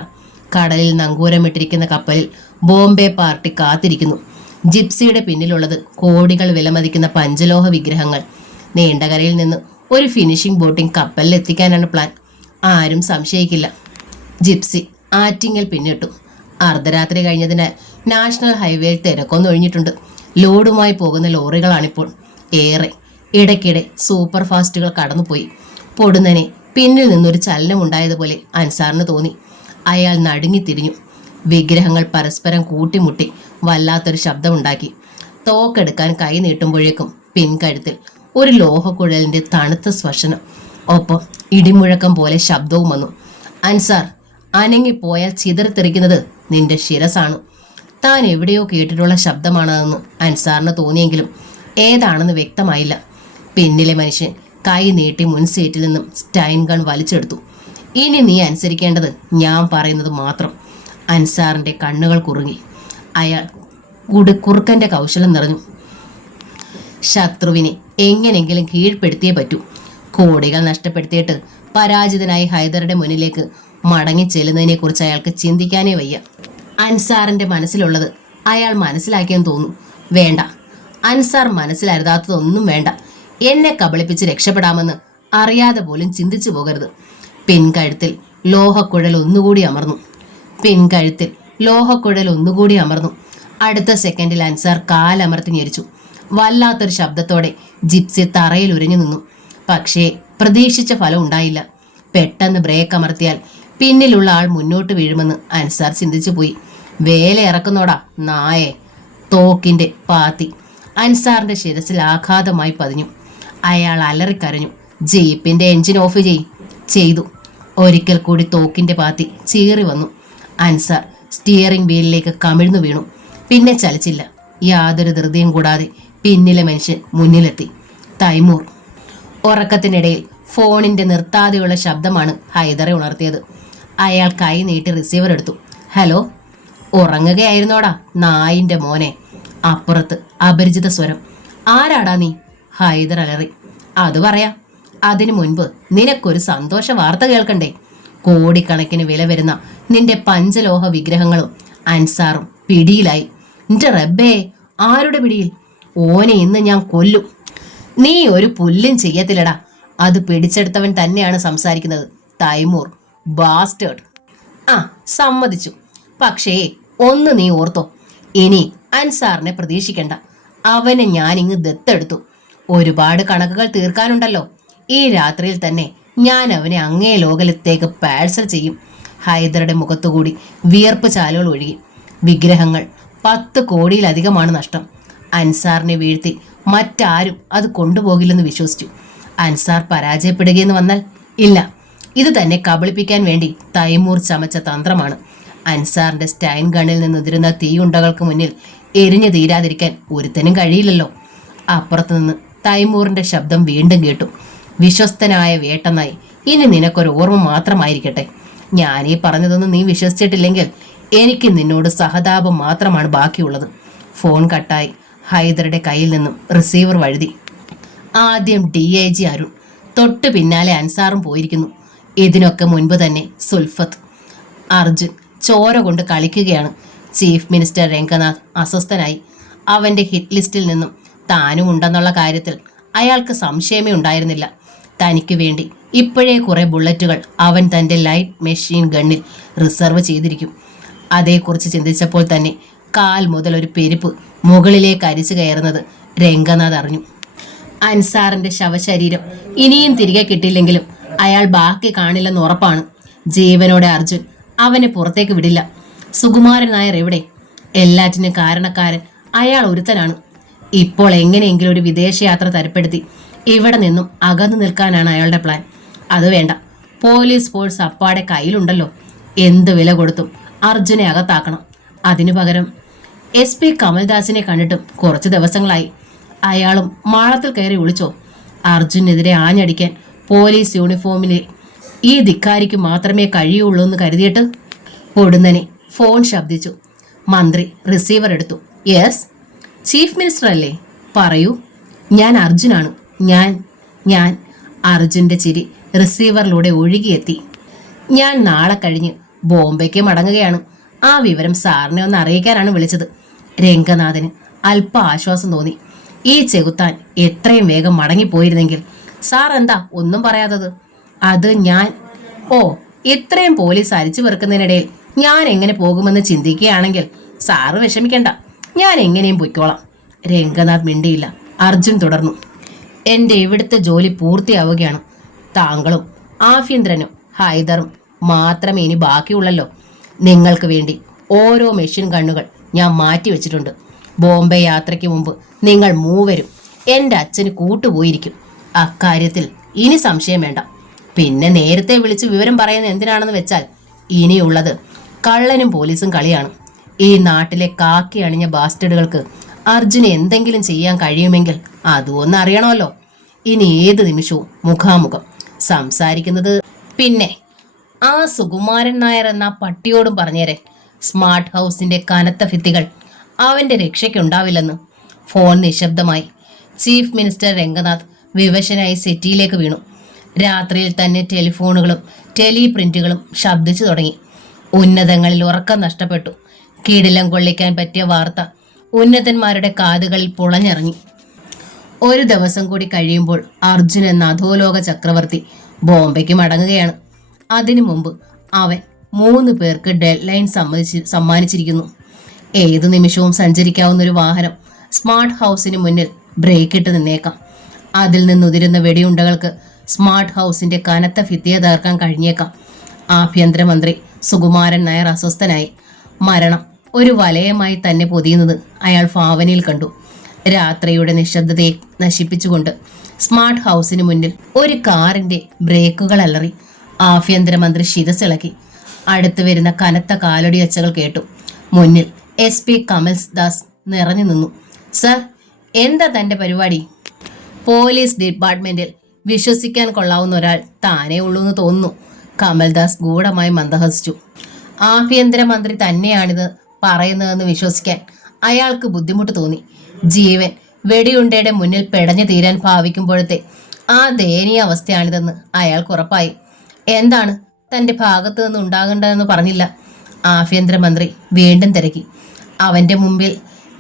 കടലിൽ നങ്കൂരമിട്ടിരിക്കുന്ന കപ്പലിൽ ബോംബെ പാർട്ടി കാത്തിരിക്കുന്നു. ജിപ്സിയുടെ പിന്നിലുള്ളത് കോടികൾ വിലമതിക്കുന്ന പഞ്ചലോഹ വിഗ്രഹങ്ങൾ. നീണ്ടകരയിൽ നിന്ന് ഒരു ഫിനിഷിംഗ് ബോട്ടിംഗ് കപ്പലിൽ എത്തിക്കാനാണ് പ്ലാൻ. ആരും സംശയിക്കില്ല. ജിപ്സി ആറ്റിങ്ങൽ പിന്നിട്ടു. അർദ്ധരാത്രി കഴിഞ്ഞതിനാൽ നാഷണൽ ഹൈവേയിൽ തിരക്കൊന്നൊഴിഞ്ഞിട്ടുണ്ട്. ലോഡുമായി പോകുന്ന ലോറികളാണിപ്പോൾ ഏറെ. ഇടയ്ക്കിടെ സൂപ്പർ ഫാസ്റ്റുകൾ കടന്നുപോയി. പൊടുന്നനെ പിന്നിൽ നിന്നൊരു ചലനമുണ്ടായതുപോലെ അൻസാറിന് തോന്നി. അയാൾ നടുങ്ങിത്തിരിഞ്ഞു. വിഗ്രഹങ്ങൾ പരസ്പരം കൂട്ടിമുട്ടി വല്ലാത്തൊരു ശബ്ദമുണ്ടാക്കി. തോക്കെടുക്കാൻ കൈ നീട്ടുമ്പോഴേക്കും പിൻകഴുത്തിൽ ഒരു ലോഹക്കുഴലിന്റെ തണുത്ത സ്പർശനം. ഒപ്പം ഇടിമുഴക്കം പോലെ ശബ്ദവും വന്നു. അൻസാർ, അനങ്ങിപ്പോയാൽ ചിതറിത്തെറിക്കുന്നത് നിന്റെ ശിരസാണ്. താൻ എവിടെയോ കേട്ടിട്ടുള്ള ശബ്ദമാണതെന്ന് അൻസാറിന് തോന്നിയെങ്കിലും ഏതാണെന്ന് വ്യക്തമായില്ല. പിന്നിലെ മനുഷ്യൻ കൈ നീട്ടി മുൻ സീറ്റിൽ നിന്നും സ്റ്റൈൻഗൺ വലിച്ചെടുത്തു. ഇനി നീ അനുസരിക്കേണ്ടത് ഞാൻ പറയുന്നത് മാത്രം. അൻസാറിന്റെ കണ്ണുകൾ കുറുകി. അയാൾ കുറുക്കന്റെ കൗശലം നിറഞ്ഞു. ശത്രുവിനെ എങ്ങനെങ്കിലും കീഴ്പ്പെടുത്തിയേ പറ്റൂ. കോടികൾ നഷ്ടപ്പെടുത്തിയിട്ട് പരാജിതനായി ഹൈദറുടെ മുന്നിലേക്ക് മടങ്ങി ചെല്ലുന്നതിനെ കുറിച്ച് അയാൾക്ക് ചിന്തിക്കാനേ വയ്യ. അൻസാറിന്റെ മനസ്സിലുള്ളത് അയാൾ മനസ്സിലാക്കിയെന്ന് തോന്നുന്നു. വേണ്ട, അൻസാർ മനസ്സിലരുതാത്തതൊന്നും വേണ്ട. എന്നെ കബളിപ്പിച്ച് രക്ഷപ്പെടാമെന്ന് അറിയാതെ പോലും ചിന്തിച്ചു പോകരുത്. പിൻകഴുത്തിൽ ലോഹക്കുഴൽ ഒന്നുകൂടി അമർന്നു. അടുത്ത സെക്കൻഡിൽ അൻസാർ കാലമർത്തി ഞെരിച്ചു. വല്ലാത്തൊരു ശബ്ദത്തോടെ ജിപ്സി തറയിൽ ഉരഞ്ഞു നിന്നു. പക്ഷേ പ്രതീക്ഷിച്ച ഫലം ഉണ്ടായില്ല. പെട്ടെന്ന് ബ്രേക്ക് അമർത്തിയാൽ പിന്നിലുള്ള ആൾ മുന്നോട്ട് വീഴുമെന്ന് അൻസാർ ചിന്തിച്ചു പോയി. വേല ഇറക്കുന്നോടാ നായെ. തോക്കിന്റെ പാത്തി അൻസാറിന്റെ ശിരസിൽ ആഘാതമായി പതിഞ്ഞു. അയാൾ അലറിക്കരഞ്ഞു. ജീപ്പിന്റെ എഞ്ചിൻ ഓഫ് ചെയ്തു. ഒരിക്കൽ കൂടി തോക്കിന്റെ പാത്തി ചീറി വന്നു. അൻസാർ സ്റ്റിയറിംഗ് വീലിലേക്ക് കമിഴ്ന്നു വീണു. പിന്നെ ചലിച്ചില്ല. യാതൊരു ധൃതിയും കൂടാതെ പിന്നിലെ മനുഷ്യൻ മുന്നിലെത്തി. തൈമൂർ. ഉറക്കത്തിനിടയിൽ ഫോണിന്റെ നിർത്താതെയുള്ള ശബ്ദമാണ് ഹൈദറെ ഉണർത്തിയത്. അയാൾ കൈ നീട്ടി റിസീവർ എടുത്തു. ഹലോ. ഉറങ്ങുകയായിരുന്നോടാ നായിന്റെ മോനെ. അപ്പുറത്ത് അപരിചിത സ്വരം. ആരാടാ നീ? ഹൈദർ അലറി. അത് പറയാം. അതിനു മുൻപ് നിനക്കൊരു സന്തോഷ വാർത്ത കേൾക്കണ്ടേ? കോടിക്കണക്കിന് വില വരുന്ന നിന്റെ പഞ്ചലോഹ വിഗ്രഹങ്ങളും അൻസാറും പിടിയിലായി. നിന്റെ റബ്ബേ, ആരുടെ പിടിയിൽ? ഓനെ ഇന്ന് ഞാൻ കൊല്ലും. നീ ഒരു പുല്ലും ചെയ്യത്തില്ലടാ. അത് പിടിച്ചെടുത്തവൻ തന്നെയാണ് സംസാരിക്കുന്നത്. തൈമൂർ ബാസ്റ്റേഡ്. ആ, സമ്മതിച്ചു. പക്ഷേ ഒന്ന് നീ ഓർത്തോ, ഇനി അൻസാറിനെ പ്രതീക്ഷിക്കണ്ട. അവനെ ഞാനിങ്ങ് ദത്തെടുത്തു. ഒരുപാട് കണക്കുകൾ തീർക്കാനുണ്ടല്ലോ. ഈ രാത്രിയിൽ തന്നെ ഞാൻ അവനെ അങ്ങേ ലോകലത്തേക്ക് പാഴ്സൽ ചെയ്യും. ഹൈദറുടെ മുഖത്തുകൂടി വിയർപ്പ് ചാലുകൾ ഒഴുകി. വിഗ്രഹങ്ങൾ 10 കോടിയിലധികമാണ് നഷ്ടം. അൻസാറിനെ വീഴ്ത്തി മറ്റാരും അത് കൊണ്ടുപോകില്ലെന്ന് വിശ്വസിച്ചു. അൻസാർ പരാജയപ്പെടുകയെന്ന് വന്നാൽ ഇല്ല. ഇത് തന്നെ കബളിപ്പിക്കാൻ വേണ്ടി തൈമൂർ ചമച്ച തന്ത്രമാണ്. അൻസാറിന്റെ സ്റ്റൈൻ ഗണ്ണിൽ നിന്നുതിരുന്ന തീയുണ്ടകൾക്ക് മുന്നിൽ എരിഞ്ഞു തീരാതിരിക്കാൻ ഒരുത്തനും കഴിയില്ലല്ലോ. അപ്പുറത്തുനിന്ന് തൈമൂറിന്റെ ശബ്ദം വീണ്ടും കേട്ടു. വിശ്വസ്തനായ വേട്ടനായി, ഇനി നിനക്കൊരു ഓർമ്മ മാത്രമായിരിക്കട്ടെ. ഞാനീ പറഞ്ഞതൊന്നും നീ വിശ്വസിച്ചിട്ടില്ലെങ്കിൽ എനിക്ക് നിന്നോട് സഹതാപം മാത്രമാണ് ബാക്കിയുള്ളത്. ഫോൺ കട്ടായി. ഹൈദറുടെ കയ്യിൽ നിന്നും റിസീവർ വഴുതി. ആദ്യം DIG അരുൺ, തൊട്ടു പിന്നാലെ അൻസാറും പോയിരിക്കുന്നു. ഇതിനൊക്കെ മുൻപ് തന്നെ സുൽഫത്ത്. അർജുൻ ചോര കൊണ്ട് കളിക്കുകയാണ്. ചീഫ് മിനിസ്റ്റർ രംഗനാഥ് അസ്വസ്ഥനായി. അവന്റെ ഹിറ്റ് ലിസ്റ്റിൽ നിന്നും താനും ഉണ്ടെന്നുള്ള കാര്യത്തിൽ അയാൾക്ക് സംശയമേ ഉണ്ടായിരുന്നില്ല. തനിക്ക് വേണ്ടി ഇപ്പോഴേ കുറെ ബുള്ളറ്റുകൾ അവൻ തന്റെ ലൈറ്റ് മെഷീൻ ഗണ്ണിൽ റിസർവ് ചെയ്തിരിക്കും. അതേക്കുറിച്ച് ചിന്തിച്ചപ്പോൾ തന്നെ കാൽ മുതൽ ഒരു പെരുപ്പ് മുകളിലേക്ക് അരിച്ചു കയറുന്നത് രംഗനാഥ് അറിഞ്ഞു. അൻസാറിന്റെ ശവശരീരം ഇനിയും തിരികെ കിട്ടിയില്ലെങ്കിലും അയാൾ ബാക്കി കാണില്ലെന്ന് ഉറപ്പാണ്. ജീവനോടെ അർജുൻ അവനെ പുറത്തേക്ക് വിടില്ല. സുകുമാരൻ നായർ എവിടെ? എല്ലാറ്റിനും കാരണക്കാരൻ അയാൾ ഒരുത്തനാണ്. ഇപ്പോൾ എങ്ങനെയെങ്കിലും ഒരു വിദേശയാത്ര തരപ്പെടുത്തി ഇവിടെ നിന്നും അകന്നു നിൽക്കാനാണ് അയാളുടെ പ്ലാൻ. അത് വേണ്ട, പോലീസ് ഫോഴ്സ് അപ്പാടെ കയ്യിലുണ്ടല്ലോ. എന്ത് വില കൊടുത്തും അർജുനെ അകത്താക്കണം. അതിനു പകരം SP കമൽദാസിനെ കണ്ടിട്ടും കുറച്ച് ദിവസങ്ങളായി. അയാളും മാളത്തിൽ കയറി വിളിച്ചോ അർജുനെതിരെ ആഞ്ഞടിക്കാൻ പോലീസ് യൂണിഫോമിലെ ഈ ധിക്കാരിക്ക് മാത്രമേ കഴിയുള്ളൂ എന്ന് കരുതിയിട്ട്. പൊടുന്നനെ ഫോൺ ശബ്ദിച്ചു. മന്ത്രി റിസീവർ എടുത്തു. യെസ്, ചീഫ് മിനിസ്റ്റർ അല്ലേ? പറയൂ. ഞാൻ അർജുനാണ്. ഞാൻ അർജുൻ്റെ ചിരി റിസീവറിലൂടെ ഒഴുകിയെത്തി. ഞാൻ നാളെ കഴിഞ്ഞ് ബോംബെക്ക് മടങ്ങുകയാണ്. ആ വിവരം സാറിനെ ഒന്ന് അറിയിക്കാനാണ് വിളിച്ചത്. രംഗനാഥന് അല്പ ആശ്വാസം തോന്നി. ഈ ചെകുത്താൻ എത്രയും വേഗം മടങ്ങിപ്പോയിരുന്നെങ്കിൽ. സാർ എന്താ ഒന്നും പറയാത്തത്? അത് ഞാൻ ഇത്രയും പോലീസ് അരിച്ചു വെറുക്കുന്നതിനിടയിൽ ഞാൻ എങ്ങനെ പോകുമെന്ന് ചിന്തിക്കുകയാണെങ്കിൽ സാറ് വിഷമിക്കണ്ട, ഞാൻ എങ്ങനെയും പൊയ്ക്കോളാം. രംഗനാഥ് മിണ്ടിയില്ല. അർജുൻ തുടർന്നു. എൻ്റെ ഇവിടുത്തെ ജോലി പൂർത്തിയാവുകയാണ്. താങ്കളും ആഭ്യന്തരനും ഹൈദറും മാത്രമേ ഇനി ബാക്കിയുള്ളല്ലോ. നിങ്ങൾക്ക് വേണ്ടി ഓരോ മെഷീൻ ഗണ്ണുകൾ ഞാൻ മാറ്റിവെച്ചിട്ടുണ്ട്. ബോംബെ യാത്രയ്ക്ക് മുമ്പ് നിങ്ങൾ മൂവരും എൻ്റെ അച്ഛന് കൂട്ടുപോയിരിക്കും. അക്കാര്യത്തിൽ ഇനി സംശയം വേണ്ട. പിന്നെ നേരത്തെ വിളിച്ച് വിവരം പറയുന്നത് എന്തിനാണെന്ന് വെച്ചാൽ ഇനിയുള്ളത് കള്ളനും പോലീസും കളിയാണ്. ഈ നാട്ടിലെ കാക്കി അണിഞ്ഞ ബാസ്റ്റഡുകൾക്ക് അർജുന് എന്തെങ്കിലും ചെയ്യാൻ കഴിയുമെങ്കിൽ അതും ഒന്ന് അറിയണമല്ലോ. ഇനി ഏത് നിമിഷവും മുഖാമുഖം സംസാരിക്കുന്നത്. പിന്നെ ആ സുകുമാരൻ നായർ എന്ന പട്ടിയോടും പറഞ്ഞേരെ, സ്മാർട്ട് ഹൗസിന്റെ കനത്ത ഭിത്തികൾ അവന്റെ രക്ഷയ്ക്കുണ്ടാവില്ലെന്ന്. ഫോൺ നിശബ്ദമായി. ചീഫ് മിനിസ്റ്റർ രംഗനാഥ് വിവശനായി സെറ്റിയിലേക്ക് വീണു. രാത്രിയിൽ തന്നെ ടെലിഫോണുകളും ടെലിപ്രിന്റുകളും ശബ്ദിച്ചു തുടങ്ങി. ഉന്നതങ്ങളിൽ ഉറക്കം നഷ്ടപ്പെട്ടു. കീടിലം കൊള്ളിക്കാൻ പറ്റിയ വാർത്ത ഉന്നതന്മാരുടെ കാതുകളിൽ പുളഞ്ഞിറങ്ങി. ഒരു ദിവസം കൂടി കഴിയുമ്പോൾ അർജുൻ എന്ന അധോലോക ചക്രവർത്തി ബോംബെക്ക് മടങ്ങുകയാണ്. അതിനു മുമ്പ് അവൻ 3 പേർക്ക് ഡെഡ് ലൈൻ സമ്മാനിച്ചിരിക്കുന്നു. ഏതു നിമിഷവും സഞ്ചരിക്കാവുന്ന ഒരു വാഹനം സ്മാർട്ട് ഹൗസിന് മുന്നിൽ ബ്രേക്ക് ഇട്ട് നിന്നേക്കാം. അതിൽ നിന്നുതിരുന്ന വെടിയുണ്ടകൾക്ക് സ്മാർട്ട് ഹൗസിന്റെ കനത്ത ഭിത്തിയെ തകർക്കാൻ കഴിഞ്ഞേക്കാം. ആഭ്യന്തരമന്ത്രി സുകുമാരൻ നായർ അസ്വസ്ഥനായി. മരണം ഒരു വലയമായി തന്നെ പൊതിയുന്നത് അയാൾ ഭാവനയിൽ കണ്ടു. രാത്രിയുടെ നിശബ്ദതയെ നശിപ്പിച്ചുകൊണ്ട് സ്മാർട്ട് ഹൗസിന് മുന്നിൽ ഒരു കാറിന്റെ ബ്രേക്കുകൾ അലറി. ആഭ്യന്തരമന്ത്രി ശിരസിളക്കി. അടുത്തു വരുന്ന കനത്ത കാലടി ഒച്ചകൾ കേട്ടു. മുന്നിൽ SP കമൽദാസ് നിറഞ്ഞു നിന്നു. സർ, എന്താ തന്റെ പരിപാടി? പോലീസ് ഡിപ്പാർട്ട്മെന്റിൽ വിശ്വസിക്കാൻ കൊള്ളാവുന്ന ഒരാൾ താനേ ഉള്ളൂ എന്ന് തോന്നുന്നു. കമൽദാസ് ഗൂഢമായി മന്ദഹസിച്ചു. ആഭ്യന്തരമന്ത്രി തന്നെയാണിത് പറയുന്നതെന്ന് വിശ്വസിക്കാൻ അയാൾക്ക് ബുദ്ധിമുട്ട് തോന്നി. ജീവൻ വെടിയുണ്ടയുടെ മുന്നിൽ പെടഞ്ഞു തീരാൻ ഭാവിക്കുമ്പോഴത്തെ ആ ദയനീയ അവസ്ഥയാണിതെന്ന് അയാൾക്ക് ഉറപ്പായി. എന്താണ് തന്റെ ഭാഗത്തു നിന്ന് ഉണ്ടാകേണ്ടതെന്ന് പറഞ്ഞില്ല. ആഭ്യന്തരമന്ത്രി വീണ്ടും തിരക്കി. അവന്റെ മുമ്പിൽ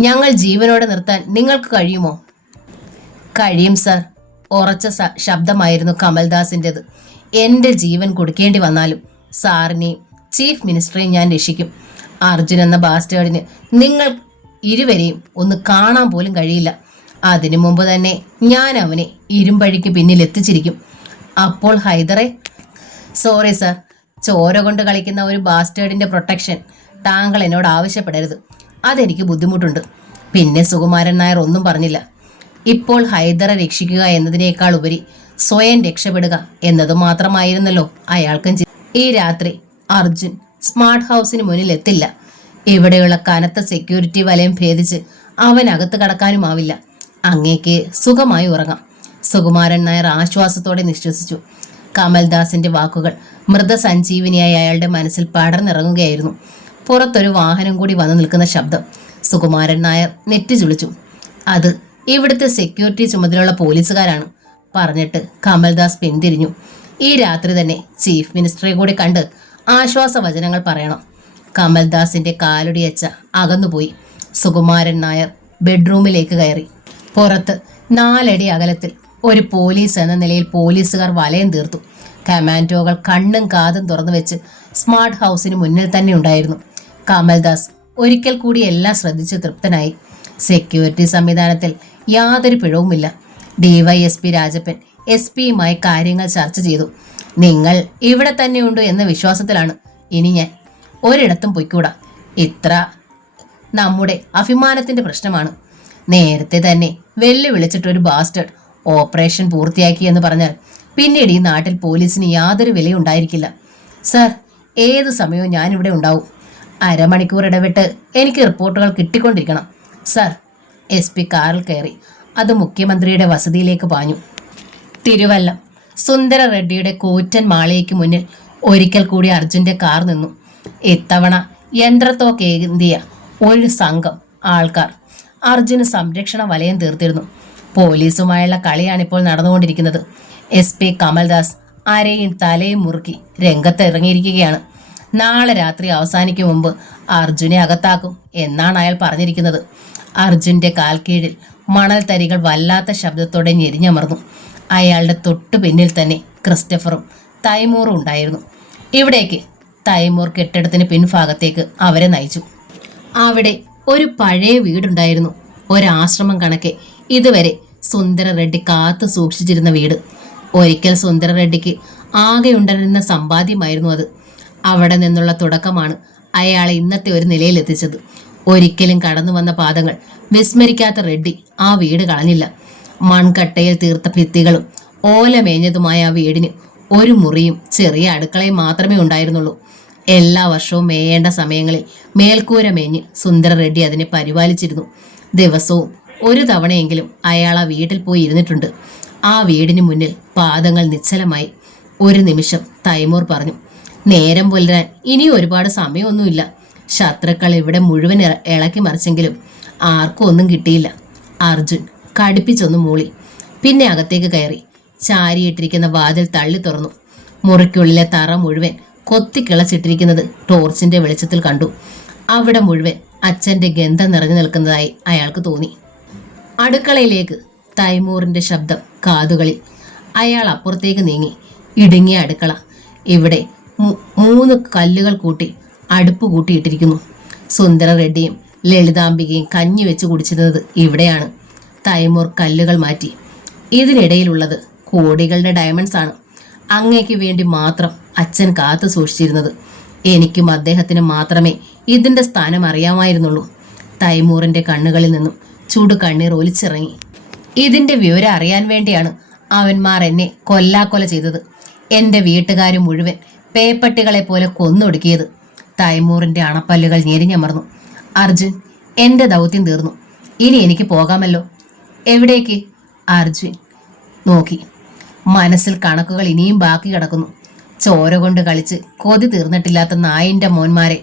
ഞങ്ങൾ ജീവനോടെ നിർത്താൻ നിങ്ങൾക്ക് കഴിയുമോ? കഴിയും സർ. ഉറച്ച ശബ്ദമായിരുന്നു കമൽദാസിൻ്റെത്. എൻ്റെ ജീവൻ കൊടുക്കേണ്ടി വന്നാലും സാറിനെയും ചീഫ് മിനിസ്റ്ററെയും ഞാൻ രക്ഷിക്കും. അർജുൻ എന്ന ബാസ്റ്റേഡിന് നിങ്ങൾ ഇരുവരെയും ഒന്ന് കാണാൻ പോലും കഴിയില്ല. അതിനു മുമ്പ് തന്നെ ഞാൻ അവനെ ഇരുമ്പഴിക്ക് പിന്നിൽ എത്തിച്ചിരിക്കും. അപ്പോൾ ഹൈദറെ? സോറി സർ, ചോര കൊണ്ട് കളിക്കുന്ന ഒരു ബാസ്റ്റേഡിന്റെ പ്രൊട്ടക്ഷൻ താങ്കൾ എന്നോട് ആവശ്യപ്പെടരുത്. അതെനിക്ക് ബുദ്ധിമുട്ടുണ്ട്. പിന്നെ സുകുമാരൻ നായർ ഒന്നും പറഞ്ഞില്ല. ഇപ്പോൾ ഹൈദറെ രക്ഷിക്കുക എന്നതിനേക്കാൾ ഉപരി സ്വയം രക്ഷപ്പെടുക എന്നത് മാത്രമായിരുന്നല്ലോ അയാൾക്കും. ഈ രാത്രി അർജുൻ സ്മാർട്ട് ഹൗസിന് മുന്നിൽ എത്തില്ല. ഇവിടെയുള്ള കനത്ത സെക്യൂരിറ്റി വലയം ഭേദിച്ച് അവനകത്ത് കടക്കാനുമാവില്ല. അങ്ങേക്ക് സുഖമായി ഉറങ്ങാം. സുകുമാരൻ നായർ ആശ്വാസത്തോടെ നിശ്വസിച്ചു. കമൽദാസിന്റെ വാക്കുകൾ മൃതസഞ്ജീവിനിയായി അയാളുടെ മനസ്സിൽ പടർന്നിറങ്ങുകയായിരുന്നു. പുറത്തൊരു വാഹനം കൂടി വന്നു നിൽക്കുന്ന ശബ്ദം. സുകുമാരൻ നായർ നെറ്റി ചുളിച്ചു. അത് ഇവിടുത്തെ സെക്യൂരിറ്റി ചുമതലയുള്ള പോലീസുകാരാണ് പറഞ്ഞിട്ട് കമൽദാസ് പിന്തിരിഞ്ഞു. ഈ രാത്രി തന്നെ ചീഫ് മിനിസ്റ്ററെ കൂടി കണ്ട് ആശ്വാസവചനങ്ങൾ പറയണം. കമൽദാസിന്റെ കാലൊടിയച്ച അകന്നുപോയി. സുകുമാരൻ നായർ ബെഡ്റൂമിലേക്ക് കയറി. പുറത്ത് 4 അടി അകലത്തിൽ ഒരു പോലീസ് എന്ന നിലയിൽ പോലീസുകാർ വലയം തീർത്തു. കമാൻഡോകൾ കണ്ണും കാതും തുറന്നു വെച്ച് സ്മാർട്ട് ഹൗസിന് മുന്നിൽ തന്നെ ഉണ്ടായിരുന്നു. കമൽദാസ് ഒരിക്കൽ കൂടി എല്ലാം ശ്രദ്ധിച്ച് തൃപ്തനായി. സെക്യൂരിറ്റി സംവിധാനത്തിൽ യാതൊരു പിഴവുമില്ല. DYSP രാജപ്പൻ SP-യുമായി കാര്യങ്ങൾ ചർച്ച ചെയ്തു. നിങ്ങൾ ഇവിടെ തന്നെയുണ്ട് എന്ന വിശ്വാസത്തിലാണ് ഇനി ഞാൻ. ഒരിടത്തും പൊയ്ക്കൂടാ. ഇത്ര നമ്മുടെ അഭിമാനത്തിന്റെ പ്രശ്നമാണ്. നേരത്തെ തന്നെ വെല്ലുവിളിച്ചിട്ടൊരു ബാസ്റ്റേഡ് ഓപ്പറേഷൻ പൂർത്തിയാക്കി എന്ന് പറഞ്ഞാൽ പിന്നീട് ഈ നാട്ടിൽ പോലീസിന് യാതൊരു വിലയുണ്ടായിരിക്കില്ല. സർ, ഏത് സമയവും ഞാനിവിടെ ഉണ്ടാവും. അരമണിക്കൂർ ഇടവിട്ട് എനിക്ക് റിപ്പോർട്ടുകൾ കിട്ടിക്കൊണ്ടിരിക്കണം. സർ. SP കാറിൽ കയറി അത് മുഖ്യമന്ത്രിയുടെ വസതിയിലേക്ക് പാഞ്ഞു. തിരുവല്ലം സുന്ദര റെഡ്ഡിയുടെ കൂറ്റൻ മാളികയ്ക്ക് മുന്നിൽ ഒരിക്കൽ കൂടി അർജുന്റെ കാർ നിന്നു. ഇത്തവണ യന്ത്രത്തോക്കേന്തിയ ഒരു സംഘം ആൾക്കാർ അർജുന് സംരക്ഷണ വലയം തീർത്തിരുന്നു. പോലീസുമായുള്ള കളിയാണിപ്പോൾ നടന്നുകൊണ്ടിരിക്കുന്നത്. SP കമൽദാസ് അരയും തലയും മുറുക്കി രംഗത്ത് ഇറങ്ങിയിരിക്കുകയാണ്. നാളെ രാത്രി അവസാനിക്കും മുമ്പ് അർജുനെ അകത്താക്കും എന്നാണ് അയാൾ പറഞ്ഞിരിക്കുന്നത്. അർജുന്റെ കാൽക്കീഴിൽ മണൽ തരികൾ വല്ലാത്ത ശബ്ദത്തോടെ ഞെരിഞ്ഞമർന്നു. അയാളുടെ തൊട്ടു പിന്നിൽ തന്നെ ക്രിസ്റ്റഫറും തൈമൂറും ഉണ്ടായിരുന്നു. ഇവിടേക്ക് തൈമൂർ കെട്ടിടത്തിന് പിൻഭാഗത്തേക്ക് അവരെ നയിച്ചു. അവിടെ ഒരു പഴയ വീടുണ്ടായിരുന്നു. ഒരാശ്രമം കണക്കെ ഇതുവരെ സുന്ദര റെഡ്ഡി കാത്തു സൂക്ഷിച്ചിരുന്ന വീട്. ഒരിക്കൽ സുന്ദര റെഡ്ഡിക്ക് ആകെ ഉണ്ടായിരുന്ന സമ്പാദ്യമായിരുന്നു അത്. അവിടെ നിന്നുള്ള തുടക്കമാണ് അയാളെ ഇന്നത്തെ ഒരു നിലയിലെത്തിച്ചത്. ഒരിക്കലും കടന്നു വന്ന പാദങ്ങൾ വിസ്മരിക്കാത്ത റെഡ്ഡി ആ വീട് കളഞ്ഞില്ല. മൺകട്ടയിൽ തീർത്ത ഭിത്തികളും ഓലമേഞ്ഞതുമായ ആ വീടിന് ഒരു മുറിയും ചെറിയ അടുക്കളയും മാത്രമേ ഉണ്ടായിരുന്നുള്ളൂ. എല്ലാ വർഷവും മേയേണ്ട സമയങ്ങളിൽ മേൽക്കൂര മേഞ്ഞ് സുന്ദര റെഡ്ഡി അതിനെ പരിപാലിച്ചിരുന്നു. ദിവസവും ഒരു തവണയെങ്കിലും അയാൾ ആ വീട്ടിൽ പോയി ഇരുന്നിട്ടുണ്ട്. ആ വീടിന് മുന്നിൽ പാദങ്ങൾ നിശ്ചലമായി. ഒരു നിമിഷം തൈമൂർ പറഞ്ഞു, നേരം പുലരാൻ ഇനിയും ഒരുപാട് സമയമൊന്നുമില്ല. ശത്രുക്കൾ ഇവിടെ മുഴുവൻ ഇളക്കി മറിച്ചെങ്കിലും ആർക്കും ഒന്നും കിട്ടിയില്ല. അർജുൻ കടുപ്പിച്ചൊന്ന് മൂളി. പിന്നെ അകത്തേക്ക് കയറി ചാരിയിട്ടിരിക്കുന്ന വാതിൽ തള്ളി തുറന്നു. മുറിക്കുള്ളിലെ തറ മുഴുവൻ കൊത്തിക്കിളച്ചിട്ടിരിക്കുന്നത് ടോർച്ചിന്റെ വെളിച്ചത്തിൽ കണ്ടു. അവിടെ മുഴുവൻ അച്ഛന്റെ ഗന്ധം നിറഞ്ഞു നിൽക്കുന്നതായി അയാൾക്ക് തോന്നി. അടുക്കളയിലേക്ക് തൈമൂറിന്റെ ശബ്ദം കാതുകളിൽ. അയാൾ അപ്പുറത്തേക്ക് നീങ്ങി. ഇടുങ്ങിയ അടുക്കള. ഇവിടെ 3 കല്ലുകൾ കൂട്ടി അടുപ്പ് കൂട്ടിയിട്ടിരിക്കുന്നു. സുന്ദര റെഡ്ഡിയും ലളിതാംബികയും കഞ്ഞി വെച്ച് കുടിച്ചിരുന്നത് ഇവിടെയാണ്. തൈമൂർ കല്ലുകൾ മാറ്റി. ഇതിനിടയിലുള്ളത് കോടികളുടെ ഡയമണ്ട്സ് ആണ്. അങ്ങേക്ക് വേണ്ടി മാത്രം അച്ഛൻ കാത്തു സൂക്ഷിച്ചിരുന്നത്. എനിക്കും അദ്ദേഹത്തിന് മാത്രമേ ഇതിന്റെ സ്ഥാനം അറിയാമായിരുന്നുള്ളൂ. തൈമൂറിന്റെ കണ്ണുകളിൽ നിന്നും ചൂട് കണ്ണീർ ഒലിച്ചിറങ്ങി. ഇതിന്റെ വിവരം അറിയാൻ വേണ്ടിയാണ് അവന്മാർ എന്നെ കൊല്ലാക്കൊല ചെയ്തത്. എന്റെ വീട്ടുകാർ മുഴുവൻ പേപ്പട്ടികളെ പോലെ കൊന്നൊടുക്കിയത്. തൈമൂറിന്റെ അണപ്പല്ലുകൾ ഞെരിഞ്ഞമർന്നു. അർജുൻ, എന്റെ ദൗത്യം തീർന്നു. ഇനി എനിക്ക് പോകാമല്ലോ. എവിടേക്ക്? അർജുൻ നോക്കി. മനസ്സിൽ കണക്കുകൾ ഇനിയും ബാക്കി കിടക്കുന്നു. ചോര കൊണ്ട് കളിച്ച് കൊതി തീർന്നിട്ടില്ലാത്ത നായിന്റെ മോന്മാരെ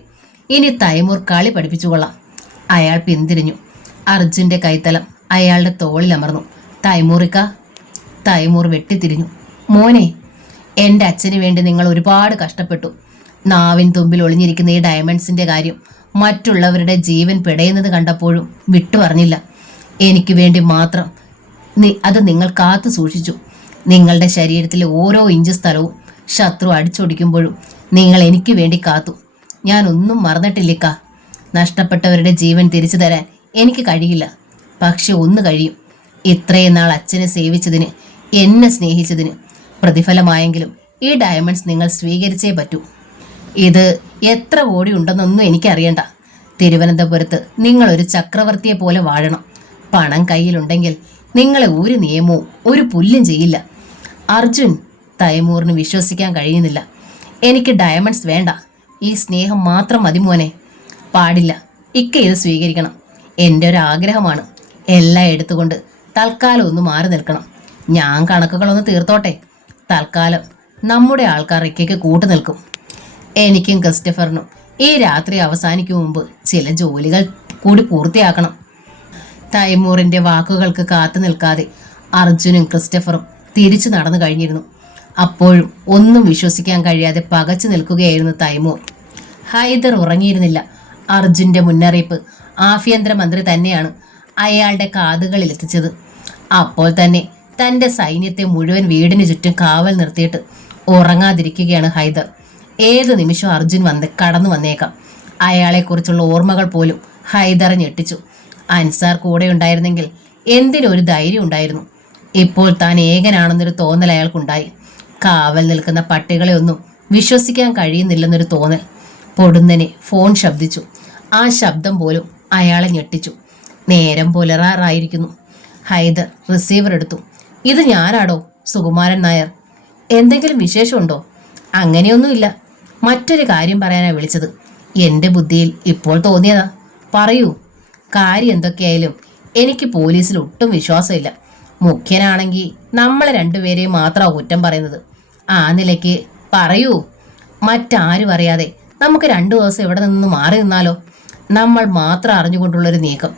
ഇനി തൈമൂർ കളി പഠിപ്പിച്ചുകൊള്ളാം. അയാൾ പിന്തിരിഞ്ഞു. അർജുന്റെ കൈത്തലം അയാളുടെ തോളിൽ അമർന്നു. തൈമൂറിക്ക. തൈമൂർ വെട്ടിത്തിരിഞ്ഞു. മോനെ, എൻ്റെ അച്ഛന് വേണ്ടി നിങ്ങൾ ഒരുപാട് കഷ്ടപ്പെട്ടു. നാവിൻ തുമ്പിൽ ഒളിഞ്ഞിരിക്കുന്ന ഈ ഡയമണ്ട്സിന്റെ കാര്യം മറ്റുള്ളവരുടെ ജീവൻ പിടയുന്നത് കണ്ടപ്പോഴും വിട്ടു പറഞ്ഞില്ല. എനിക്ക് വേണ്ടി മാത്രം അത് നിങ്ങൾ കാത്തു സൂക്ഷിച്ചു. നിങ്ങളുടെ ശരീരത്തിലെ ഓരോ ഇഞ്ച് സ്ഥലവും ശത്രു അടിച്ചൊടിക്കുമ്പോഴും നിങ്ങൾ എനിക്ക് വേണ്ടി കാത്തു. ഞാൻ ഒന്നും മറന്നിട്ടില്ലിക്ക. നഷ്ടപ്പെട്ടവരുടെ ജീവൻ തിരിച്ചു തരാൻ എനിക്ക് കഴിയില്ല. പക്ഷെ ഒന്ന് കഴിയും. ഇത്രയും നാൾ അച്ഛനെ സേവിച്ചതിന്, എന്നെ സ്നേഹിച്ചതിന് പ്രതിഫലമായെങ്കിലും ഈ ഡയമണ്ട്സ് നിങ്ങൾ സ്വീകരിച്ചേ പറ്റൂ. ഇത് എത്ര കോടി ഉണ്ടെന്നൊന്നും എനിക്കറിയണ്ട. തിരുവനന്തപുരത്ത് നിങ്ങളൊരു ചക്രവർത്തിയെ പോലെ വാഴണം. പണം കയ്യിലുണ്ടെങ്കിൽ നിങ്ങളെ ഒരു നിയമവും ഒരു പുല്ലും ചെയ്യില്ല. അർജുൻ. തൈമൂറിന് വിശ്വസിക്കാൻ കഴിയുന്നില്ല. എനിക്ക് ഡയമണ്ട്സ് വേണ്ട. ഈ സ്നേഹം മാത്രം മതി മോനെ. പാടില്ല. ഇക്ക ഇത് സ്വീകരിക്കണം. എൻ്റെ ഒരു ആഗ്രഹമാണ്. എല്ലാം എടുത്തുകൊണ്ട് തൽക്കാലം ഒന്ന് മാറി നിൽക്കണം. ഞാൻ കണക്കുകളൊന്ന് തീർത്തോട്ടെ. തൽക്കാലം നമ്മുടെ ആൾക്കാർ ഇക്കയ്ക്ക് കൂട്ടു നിൽക്കും. എനിക്കും ക്രിസ്റ്റഫറിനും ഈ രാത്രി അവസാനിക്കും മുമ്പ് ചില ജോലികൾ കൂടി പൂർത്തിയാക്കണം. തൈമൂറിന്റെ വാക്കുകൾക്ക് കാത്തു നിൽക്കാതെ അർജുനും ക്രിസ്റ്റഫറും തിരിച്ചു നടന്നു കഴിഞ്ഞിരുന്നു. അപ്പോഴും ഒന്നും വിശ്വസിക്കാൻ കഴിയാതെ പകച്ചു നിൽക്കുകയായിരുന്നു തൈമൂർ. ഹൈദർ ഉറങ്ങിയിരുന്നില്ല. അർജുന്റെ മുന്നറിയിപ്പ് ആഭ്യന്തരമന്ത്രി തന്നെയാണ് അയാളുടെ കാതുകളിൽ എത്തിച്ചത്. അപ്പോൾ തന്നെ തന്റെ സൈന്യത്തെ മുഴുവൻ വീടിന് ചുറ്റും കാവൽ നിർത്തിയിട്ട് ഉറങ്ങാതിരിക്കുകയാണ് ഹൈദർ. ഏതു നിമിഷം അർജുൻ കടന്നു വന്നേക്കാം. അയാളെക്കുറിച്ചുള്ള ഓർമ്മകൾ പോലും ഹൈദറെ ഞെട്ടിച്ചു. അൻസാർ കൂടെ ഉണ്ടായിരുന്നെങ്കിൽ എന്തിനൊരു ധൈര്യം ഉണ്ടായിരുന്നു. ഇപ്പോൾ താൻ ഏകനാണെന്നൊരു തോന്നൽ അയാൾക്കുണ്ടായി. കാവൽ നിൽക്കുന്ന പട്ടികളെ ഒന്നും വിശ്വസിക്കാൻ കഴിയുന്നില്ലെന്നൊരു തോന്നൽ. പൊടുന്നനെ ഫോൺ ശബ്ദിച്ചു. ആ ശബ്ദം പോലും അയാളെ ഞെട്ടിച്ചു. നേരം പുലരാറായിരിക്കുന്നു. ഹൈദർ റിസീവർ എടുത്തു. ഇത് ഞാനാടോ സുകുമാരൻ നായർ. എന്തെങ്കിലും വിശേഷമുണ്ടോ? അങ്ങനെയൊന്നുമില്ല. മറ്റൊരു കാര്യം പറയാനാ വിളിച്ചത്. എൻ്റെ ബുദ്ധിയിൽ ഇപ്പോൾ തോന്നിയതാ. പറയൂ. കാര്യം എന്തൊക്കെയായാലും എനിക്ക് പോലീസിൽ ഒട്ടും വിശ്വാസമില്ല. മുഖ്യനാണെങ്കിൽ നമ്മളെ രണ്ടുപേരെയും മാത്രമാണ് കുറ്റം പറയുന്നത്. ആ നിലയ്ക്ക് പറയൂ. മറ്റാരും അറിയാതെ നമുക്ക് 2 ദിവസം ഇവിടെ നിന്ന് മാറി നിന്നാലോ? നമ്മൾ മാത്രം അറിഞ്ഞുകൊണ്ടുള്ളൊരു നീക്കം.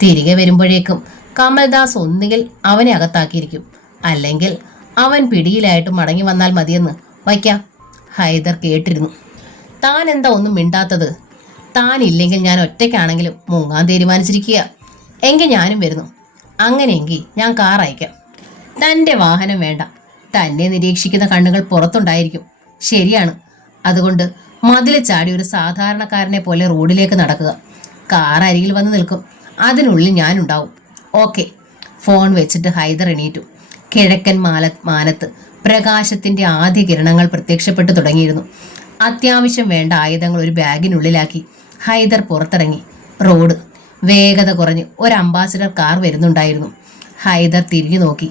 തിരികെ വരുമ്പോഴേക്കും കമൽദാസ് ഒന്നുകിൽ അവനെ അകത്താക്കിയിരിക്കും, അല്ലെങ്കിൽ അവൻ പിടിയിലായിട്ട് മടങ്ങി വന്നാൽ മതിയെന്ന് വയ്ക്കാം. ഹൈദർ കേട്ടിരുന്നു. താൻ എന്താ ഒന്നും മിണ്ടാത്തത്? താൻ ഇല്ലെങ്കിൽ ഞാൻ ഒറ്റയ്ക്കാണെങ്കിലും മുങ്ങാൻ തീരുമാനിച്ചിരിക്കുക. എങ്കിൽ ഞാനും വരുന്നു. അങ്ങനെയെങ്കിൽ ഞാൻ കാർ അയക്കാം. തൻ്റെ വാഹനം വേണ്ട. തന്നെ നിരീക്ഷിക്കുന്ന കണ്ണുകൾ പുറത്തുണ്ടായിരിക്കും. ശരിയാണ്. അതുകൊണ്ട് മതിൽ ചാടി ഒരു സാധാരണക്കാരനെ പോലെ റോഡിലേക്ക് നടക്കുക. കാർ അരികിൽ വന്ന് നിൽക്കും. അതിനുള്ളിൽ ഞാനുണ്ടാവും. ഓക്കെ. ഫോൺ വെച്ചിട്ട് ഹൈദർ എണീറ്റു. കിഴക്കൻ മാനത്ത് പ്രകാശത്തിന്റെ ആദ്യ കിരണങ്ങൾ പ്രത്യക്ഷപ്പെട്ടു തുടങ്ങിയിരുന്നു. അത്യാവശ്യം വേണ്ട ആയുധങ്ങൾ ഒരു ബാഗിനുള്ളിലാക്കി ഹൈദർ പുറത്തിറങ്ങി. റോഡ് വേഗത കുറഞ്ഞ് ഒരു അംബാസിഡർ കാർ വരുന്നുണ്ടായിരുന്നു. ഹൈദർ തിരിഞ്ഞു നോക്കി.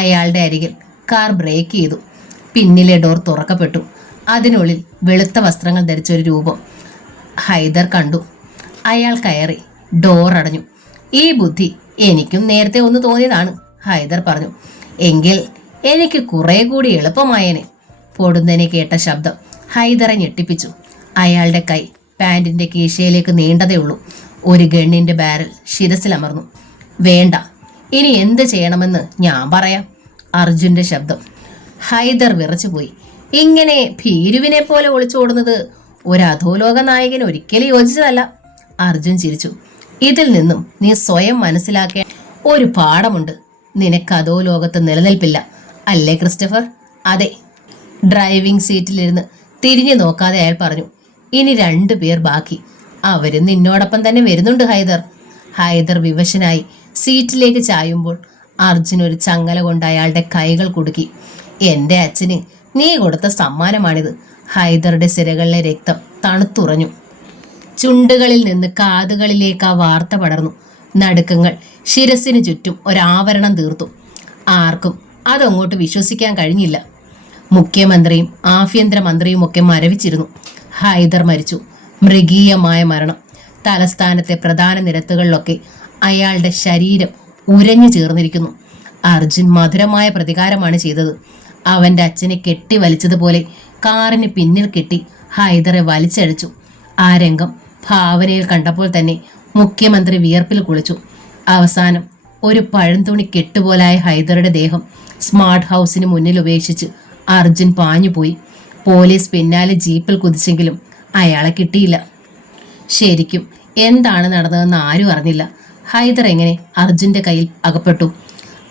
അയാളുടെ അരികിൽ കാർ ബ്രേക്ക് ചെയ്തു. പിന്നിലെ ഡോർ തുറക്കപ്പെട്ടു. അതിനുള്ളിൽ വെളുത്ത വസ്ത്രങ്ങൾ ധരിച്ചൊരു രൂപം ഹൈദർ കണ്ടു. അയാൾ കയറി. ഡോർ അടഞ്ഞു. ഈ ബുദ്ധി എനിക്കും നേരത്തെ ഒന്ന് തോന്നിയതാണ്, ഹൈദർ പറഞ്ഞു. എങ്കിൽ എനിക്ക് കുറെ കൂടി എളുപ്പമായേനെ. പൊടുന്നനെ കേട്ട ശബ്ദം ഹൈദറെ ഞെട്ടിപ്പിച്ചു. അയാളുടെ കൈ പാൻറിന്റെ കീശയിലേക്ക് നീണ്ടതേ ഉള്ളൂ. ഒരു ഗണ്ണിന്റെ ബാരൽ ശിരസിലമർന്നു. വേണ്ട, ഇനി എന്ത് ചെയ്യണമെന്ന് ഞാൻ പറയാം. അർജുന്റെ ശബ്ദം. ഹൈദർ വിറച്ചുപോയി. ഇങ്ങനെ ഭീരുവിനെ പോലെ ഒളിച്ചോടുന്നത് ഒരു അധോലോക നായകന് ഒരിക്കലും യോജിച്ചതല്ല. അർജുൻ ചിരിച്ചു. ഇതിൽ നിന്നും നീ സ്വയം മനസ്സിലാക്കേണ്ട ഒരു പാഠമുണ്ട്. നിനക്ക് അധോലോകത്ത് നിലനിൽപ്പില്ല, അല്ലേ ക്രിസ്റ്റഫർ? അതെ. ഡ്രൈവിംഗ് സീറ്റിലിരുന്ന് തിരിഞ്ഞു നോക്കാതെ അയാൾ പറഞ്ഞു. ഇനി 2 പേർ ബാക്കി. അവരും നിന്നോടൊപ്പം തന്നെ വരുന്നുണ്ട് ഹൈദർ. ഹൈദർ വിവശനായി സീറ്റിലേക്ക് ചായുമ്പോൾ അർജുൻ ഒരു ചങ്ങല കൊണ്ട് അയാളുടെ കൈകൾ കുടുക്കി. എൻ്റെ അച്ഛന് നീ കൊടുത്ത സമ്മാനമാണിത്. ഹൈദറുടെ സിരകളിലെ രക്തം തണുത്തുറഞ്ഞു. ചുണ്ടുകളിൽ നിന്ന് കാതുകളിലേക്ക് ആ വാർത്ത പടർന്നു. നടുക്കങ്ങൾ ശിരസിന് ചുറ്റും ഒരാവരണം തീർത്തു. ആർക്കും അതങ്ങോട്ട് വിശ്വസിക്കാൻ കഴിഞ്ഞില്ല. മുഖ്യമന്ത്രിയും ആഭ്യന്തരമന്ത്രിയും ഒക്കെ മരവിച്ചിരുന്നു. ഹൈദർ മരിച്ചു. മൃഗീയമായ മരണം. തലസ്ഥാനത്തെ പ്രധാന നിരത്തുകളിലൊക്കെ അയാളുടെ ശരീരം ഉരഞ്ഞു ചേർന്നിരിക്കുന്നു. അർജുൻ മധുരമായ പ്രതികാരമാണ് ചെയ്തത്. അവന്റെ അച്ഛനെ കെട്ടി വലിച്ചതുപോലെ കാറിന് പിന്നിൽ കെട്ടി ഹൈദറെ വലിച്ചഴിച്ചു. ആ രംഗം ഭാവനയിൽ കണ്ടപ്പോൾ തന്നെ മുഖ്യമന്ത്രി വിയർപ്പിൽ കുളിച്ചു. അവസാനം ഒരു പഴംതുണി കെട്ടുപോലായ ഹൈദറുടെ ദേഹം സ്മാർട്ട് ഹൗസിന് മുന്നിൽ ഉപേക്ഷിച്ച് അർജുൻ പാഞ്ഞുപോയി. പോലീസ് പിന്നാലെ ജീപ്പിൽ കുതിച്ചെങ്കിലും അയാളെ കിട്ടിയില്ല. ശരിക്കും എന്താണ് നടന്നതെന്ന് ആരും അറിഞ്ഞില്ല. ഹൈദർ എങ്ങനെ അർജുന്റെ കയ്യിൽ അകപ്പെട്ടു?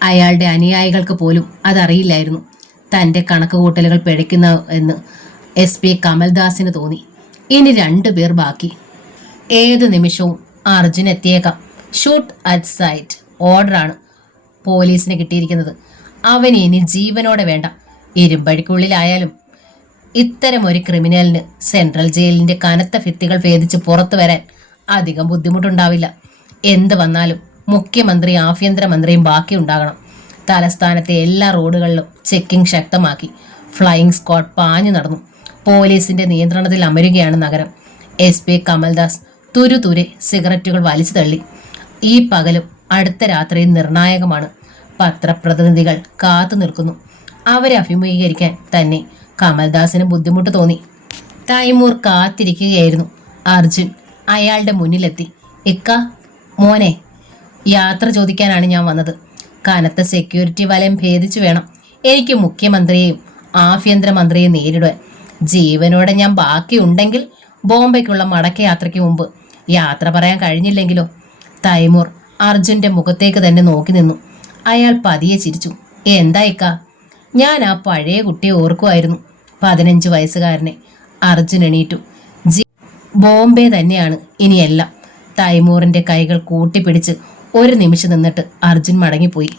അയാളുടെ അനുയായികൾക്ക് പോലും അതറിയില്ലായിരുന്നു. തൻ്റെ കണക്കുകൂട്ടലുകൾ പിഴയ്ക്കുന്ന എന്ന് SP കമൽദാസിന് തോന്നി. ഇനി 2 പേർ ബാക്കി. ഏത് നിമിഷവും അർജുൻ എത്തിയേക്കാം. ഷൂട്ട് അറ്റ് സൈറ്റ് ഓർഡറാണ് പോലീസിന് കിട്ടിയിരിക്കുന്നത്. അവന് ഇനി ജീവനോടെ വേണ്ട. ഇരുമ്പഴിക്കുള്ളിലായാലും ഇത്തരം ഒരു ക്രിമിനലിന് സെൻട്രൽ ജയിലിന്റെ കനത്ത ഭിത്തികൾ ഭേദിച്ച് പുറത്തു വരാൻ അധികം ബുദ്ധിമുട്ടുണ്ടാവില്ല. എന്ത് വന്നാലും മുഖ്യമന്ത്രി ആഭ്യന്തരമന്ത്രിയും ബാക്കിയുണ്ടാകണം. തലസ്ഥാനത്തെ എല്ലാ റോഡുകളിലും ചെക്കിംഗ് ശക്തമാക്കി. ഫ്ലൈയിങ് സ്ക്വാഡ് പാഞ്ഞു നടന്നു. പോലീസിന്റെ നിയന്ത്രണത്തിൽ അമരുകയാണ് നഗരം. SP കമൽദാസ് തുരുതുരെ സിഗരറ്റുകൾ വലിച്ചു തള്ളി. ഈ പകലും അടുത്ത രാത്രിയും നിർണായകമാണ്. പത്രപ്രതിനിധികൾ കാത്തു നിൽക്കുന്നു. അവരെ അഭിമുഖീകരിക്കാൻ തന്നെ കമൽദാസിന് ബുദ്ധിമുട്ട് തോന്നി. തൈമൂർ കാത്തിരിക്കുകയായിരുന്നു. അർജുൻ അയാളുടെ മുന്നിലെത്തി. ഇക്ക, മോനെ, യാത്ര ചോദിക്കാനാണ് ഞാൻ വന്നത്. കനത്ത സെക്യൂരിറ്റി വലയം ഭേദിച്ചു വേണം എനിക്ക് മുഖ്യമന്ത്രിയെയും ആഭ്യന്തരമന്ത്രിയെയും നേരിടാൻ. ജീവനോടെ ഞാൻ ബാക്കിയുണ്ടെങ്കിൽ ബോംബെക്കുള്ള മടക്കയാത്രയ്ക്ക് മുമ്പ് യാത്ര പറയാൻ കഴിഞ്ഞില്ലെങ്കിലോ? തൈമൂർ അർജുന്റെ മുഖത്തേക്ക് തന്നെ നോക്കി നിന്നു. അയാൾ പതിയെ ചിരിച്ചു. എന്താ ഇക്ക? ഞാൻ ആ പഴയ കുട്ടിയെ ഓർക്കുമായിരുന്നു, 15 വയസ്സുകാരനെ. അർജുൻ എണീറ്റു. ബോംബെ തന്നെയാണ് ഇനിയെല്ലാം. തൈമൂറിന്റെ കൈകൾ കൂട്ടിപ്പിടിച്ച് ഒരു നിമിഷം നിന്നിട്ട് അർജുൻ മടങ്ങിപ്പോയി.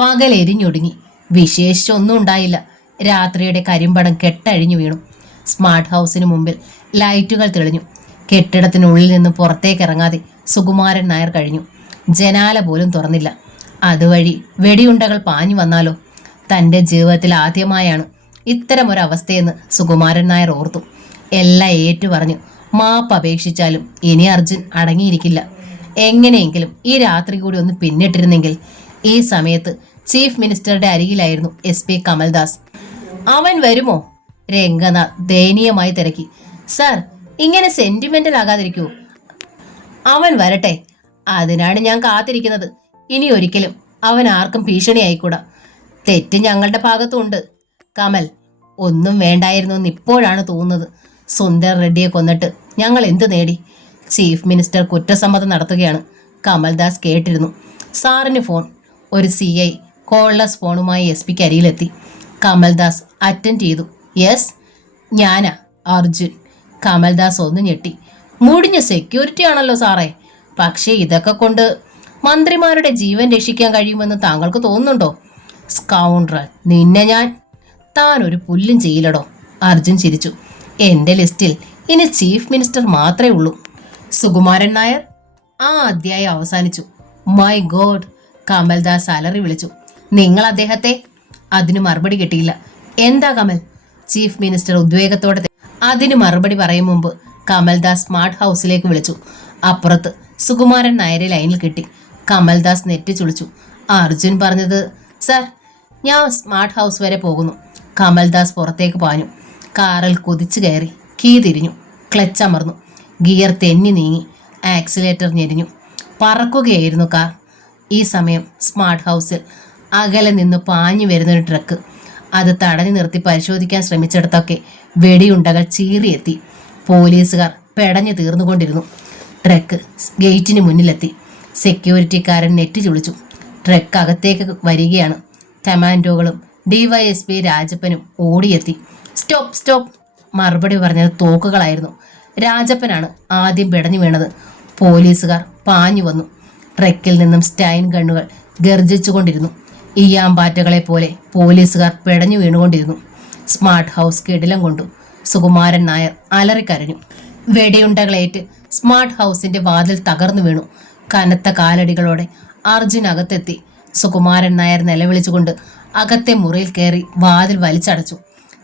പകൽ എരിഞ്ഞൊടുങ്ങി. വിശേഷിച്ചൊന്നും ഉണ്ടായില്ല. രാത്രിയുടെ കരിമ്പടം കെട്ടഴിഞ്ഞു വീണു. സ്മാർട്ട് ഹൗസിന് മുമ്പിൽ ലൈറ്റുകൾ തെളിഞ്ഞു. കെട്ടിടത്തിനുള്ളിൽ നിന്ന് പുറത്തേക്കിറങ്ങാതെ സുകുമാരൻ നായർ കഴിഞ്ഞു. ജനാല പോലും തുറന്നില്ല. അതുവഴി വെടിയുണ്ടകൾ പാഞ്ഞു വന്നാലോ? തൻ്റെ ജീവിതത്തിൽ ആദ്യമായാണ് ഇത്തരമൊരവസ്ഥയെന്ന് സുകുമാരൻ നായർ ഓർത്തു. എല്ലാം ഏറ്റു പറഞ്ഞു മാപ്പ് അപേക്ഷിച്ചാലും ഇനി അർജുൻ അടങ്ങിയിരിക്കില്ല. എങ്ങനെയെങ്കിലും ഈ രാത്രി കൂടി ഒന്ന് പിന്നിട്ടിരുന്നെങ്കിൽ. ഈ സമയത്ത് ചീഫ് മിനിസ്റ്ററുടെ അരികിലായിരുന്നു SP കമൽദാസ്. അവൻ വരുമോ? രംഗനാഥ് ദയനീയമായി തിരക്കി. സാർ, ഇങ്ങനെ സെന്റിമെന്റൽ ആകാതിരിക്കൂ. അവൻ വരട്ടെ, അതിനാണ് ഞാൻ കാത്തിരിക്കുന്നത്. ഇനി ഒരിക്കലും അവൻ ആർക്കും ഭീഷണിയായിക്കൂടാ. തെറ്റ് ഞങ്ങളുടെ ഭാഗത്തുണ്ട്. കമൽ, ഒന്നും വേണ്ടായിരുന്നു എന്ന് ഇപ്പോഴാണ് തോന്നുന്നത്. സുന്ദർ റെഡ്ഡിയെ കൊന്നിട്ട് ഞങ്ങൾ എന്ത് നേടി? ചീഫ് മിനിസ്റ്റർ കുറ്റസമ്മതം നടത്തുകയാണ്. കമൽദാസ് കേട്ടിരുന്നു. സാറിന് ഫോൺ. ഒരു CI കോൾലെസ് ഫോണുമായി SP അരിയിലെത്തി. കമൽദാസ് അറ്റൻഡ് ചെയ്തു. യെസ്, ഞാനാ, അർജുൻ. കമൽദാസ് ഒന്ന് ഞെട്ടി. മുടിഞ്ഞ സെക്യൂരിറ്റി ആണല്ലോ സാറേ. പക്ഷേ ഇതൊക്കെ കൊണ്ട് മന്ത്രിമാരുടെ ജീവൻ രക്ഷിക്കാൻ കഴിയുമെന്ന് താങ്കൾക്ക് തോന്നുന്നുണ്ടോ? സ്കൗണ്ട്രൽ, നിന്നെ ഞാൻ. താൻ ഒരു പുല്ലും ചെയ്യില്ലടോ. അർജുൻ ചിരിച്ചു. എൻ്റെ ലിസ്റ്റിൽ ഇനി ചീഫ് മിനിസ്റ്റർ മാത്രമേ ഉള്ളൂ. സുകുമാരൻ നായർ. ആ അധ്യായം അവസാനിച്ചു. മൈ ഗോഡ്, കമൽദാസ് അലറി വിളിച്ചു. നിങ്ങൾ അദ്ദേഹത്തെ? അതിന് മറുപടി കിട്ടിയില്ല. എന്താ കമൽ? Chief minister ഉദ്വേഗത്തോടെ. അതിന് മറുപടി പറയും മുമ്പ് കമൽദാസ് സ്മാർട്ട് ഹൗസിലേക്ക് വിളിച്ചു. അപ്പുറത്ത് സുകുമാരൻ നായരെ ലൈനിൽ കിട്ടി. കമൽദാസ് നെറ്റി ചുളിച്ചു. അർജുൻ പറഞ്ഞത്? സാർ, ഞാൻ സ്മാർട്ട് ഹൗസ് വരെ പോകുന്നു. കമൽദാസ് പുറത്തേക്ക് പാഞ്ഞു. കാറിൽ കുതിച്ചു കയറി. കീ തിരിഞ്ഞു. ക്ലച്ച് അമർന്നു. ഗിയർ തെന്നി നീങ്ങി. ആക്സിലേറ്റർ ഞെരിഞ്ഞു. പറക്കുകയായിരുന്നു കാർ. ഈ സമയം സ്മാർട്ട് ഹൗസിൽ അകലെ നിന്ന് പാഞ്ഞു വരുന്നൊരു ട്രക്ക്. അത് തടഞ്ഞു നിർത്തി പരിശോധിക്കാൻ ശ്രമിച്ചിടത്തൊക്കെ വെടിയുണ്ടകൾ ചീറിയെത്തി. പോലീസുകാർ പെടഞ്ഞു തീർന്നുകൊണ്ടിരുന്നു. ട്രക്ക് ഗേറ്റിന് മുന്നിലെത്തി. സെക്യൂരിറ്റിക്കാരൻ നെറ്റി ചുളിച്ചു. ട്രക്ക് അകത്തേക്ക് വരികയാണ്. കമാൻഡോകളും DYSP രാജപ്പനും ഓടിയെത്തി. Stop, stop. മറുപടി പറഞ്ഞത് തോക്കുകളായിരുന്നു. രാജപ്പനാണ് ആദ്യം പിടഞ്ഞു വീണത്. പോലീസുകാർ പാഞ്ഞു വന്നു. ട്രക്കിൽ നിന്നും സ്റ്റൈൻ ഗണ്ണുകൾ ഗർജിച്ചുകൊണ്ടിരുന്നു. ഈയാമ്പാറ്റകളെ പോലെ പോലീസുകാർ പിടഞ്ഞു വീണുകൊണ്ടിരുന്നു. സ്മാർട്ട് ഹൗസ് കിടിലം കൊണ്ടു. സുകുമാരൻ നായർ അലറിക്കരഞ്ഞു. വെടിയുണ്ടകളേറ്റ് സ്മാർട്ട് ഹൗസിന്റെ വാതിൽ തകർന്നു വീണു. കനത്ത കാലടികളോടെ അർജുൻ അകത്തെത്തി. സുകുമാരൻ നായർ നിലവിളിച്ചുകൊണ്ട് അകത്തെ മുറിയിൽ കയറി വാതിൽ വലിച്ചടച്ചു.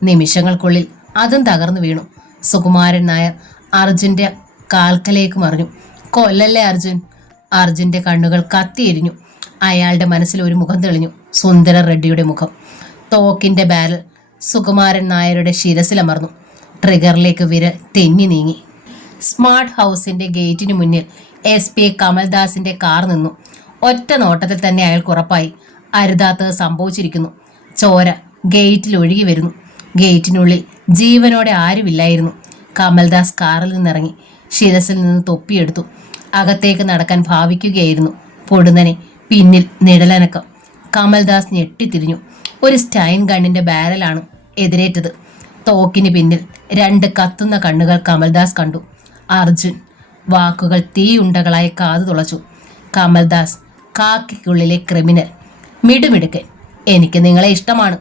നിമിഷങ്ങൾക്കുള്ളിൽ അതും തകർന്നു വീണു. സുകുമാരൻ നായർ അർജുന്റെ കാൽക്കലേക്ക് മറിഞ്ഞു. കൊല്ലല്ലേ അർജുൻ. അർജുന്റെ കണ്ണുകൾ കത്തിയെരിഞ്ഞു. അയാളുടെ മനസ്സിൽ ഒരു മുഖം തെളിഞ്ഞു. സുന്ദര റെഡ്ഡിയുടെ മുഖം. തോക്കിന്റെ ബാരൽ സുകുമാരൻ നായരുടെ ശിരസിലമർന്നു. ട്രിഗറിലേക്ക് വിരൽ തെന്നി നീങ്ങി. സ്മാർട്ട് ഹൗസിന്റെ ഗേറ്റിന് മുന്നിൽ SP കമൽദാസിന്റെ കാർ നിന്നു. ഒറ്റ നോട്ടത്തിൽ തന്നെ അയാൾക്ക് ഉറപ്പായി അരുതാത്തത് സംഭവിച്ചിരിക്കുന്നു. ചോര ഗേറ്റിൽ ഒഴുകി വരുന്നു. ഗേറ്റിനുള്ളിൽ ജീവനോടെ ആരുമില്ലായിരുന്നു. കമൽദാസ് കാറിൽ നിന്നിറങ്ങി. ശിരസിൽ നിന്ന് തൊപ്പിയെടുത്തു. അകത്തേക്ക് നടക്കാൻ ഭാവിക്കുകയായിരുന്നു. പൊടുന്നനെ പിന്നിൽ നിഴലനക്കം. കമൽദാസ് ഞെട്ടിത്തിരിഞ്ഞു. ഒരു സ്റ്റൈൻ ഗണ്ണിന്റെ ബാരലാണ് എതിരേറ്റത്. തോക്കിന് പിന്നിൽ 2 കത്തുന്ന കണ്ണുകൾ കമൽദാസ് കണ്ടു. അർജുൻ. വാക്കുകൾ തീയുണ്ടകളായി കാതു തുളച്ചു. കമൽദാസ്, കാക്കിക്കുള്ളിലെ ക്രിമിനൽ. മിടുമിടുക്കൻ. എനിക്ക് നിങ്ങളെ ഇഷ്ടമാണ്.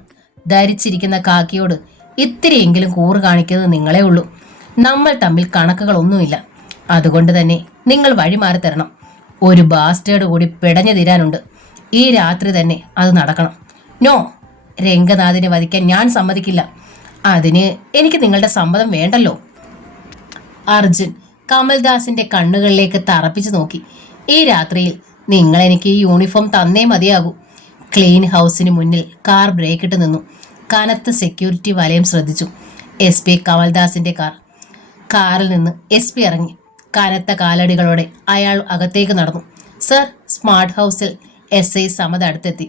ധരിച്ചിരിക്കുന്ന കാക്കിയോട് ഇത്തിരിയെങ്കിലും കൂറ് കാണിക്കുന്നത് നിങ്ങളേ ഉള്ളൂ. നമ്മൾ തമ്മിൽ കണക്കുകളൊന്നുമില്ല. അതുകൊണ്ട് തന്നെ നിങ്ങൾ വഴിമാറി തരണം. ഒരു ബാസ്റ്റേഡ് കൂടി പിടഞ്ഞു തീരാനുണ്ട്. ഈ രാത്രി തന്നെ അത് നടക്കണം. നോ, രംഗനാഥിനെ വധിക്കാൻ ഞാൻ സമ്മതിക്കില്ല. അതിന് എനിക്ക് നിങ്ങളുടെ സമ്മതം വേണ്ടല്ലോ. അർജുൻ കമൽദാസിന്റെ കണ്ണുകളിലേക്ക് തറപ്പിച്ചു നോക്കി. ഈ രാത്രിയിൽ നിങ്ങൾ എനിക്ക് ഈ യൂണിഫോം തന്നേ മതിയാകൂ. ക്ലീൻ ഹൗസിന് മുന്നിൽ കാർ ബ്രേക്കിട്ട് നിന്നു. കനത്ത സെക്യൂരിറ്റി വലയം ശ്രദ്ധിച്ചു. SP കമൽദാസിന്റെ കാർ. കാറിൽ നിന്ന് SP ഇറങ്ങി. കനത്ത കാലടികളോടെ അയാൾ അകത്തേക്ക് നടന്നു. സർ, സ്മാർട്ട് ഹൗസിൽ SI സമദ് അടുത്തെത്തി.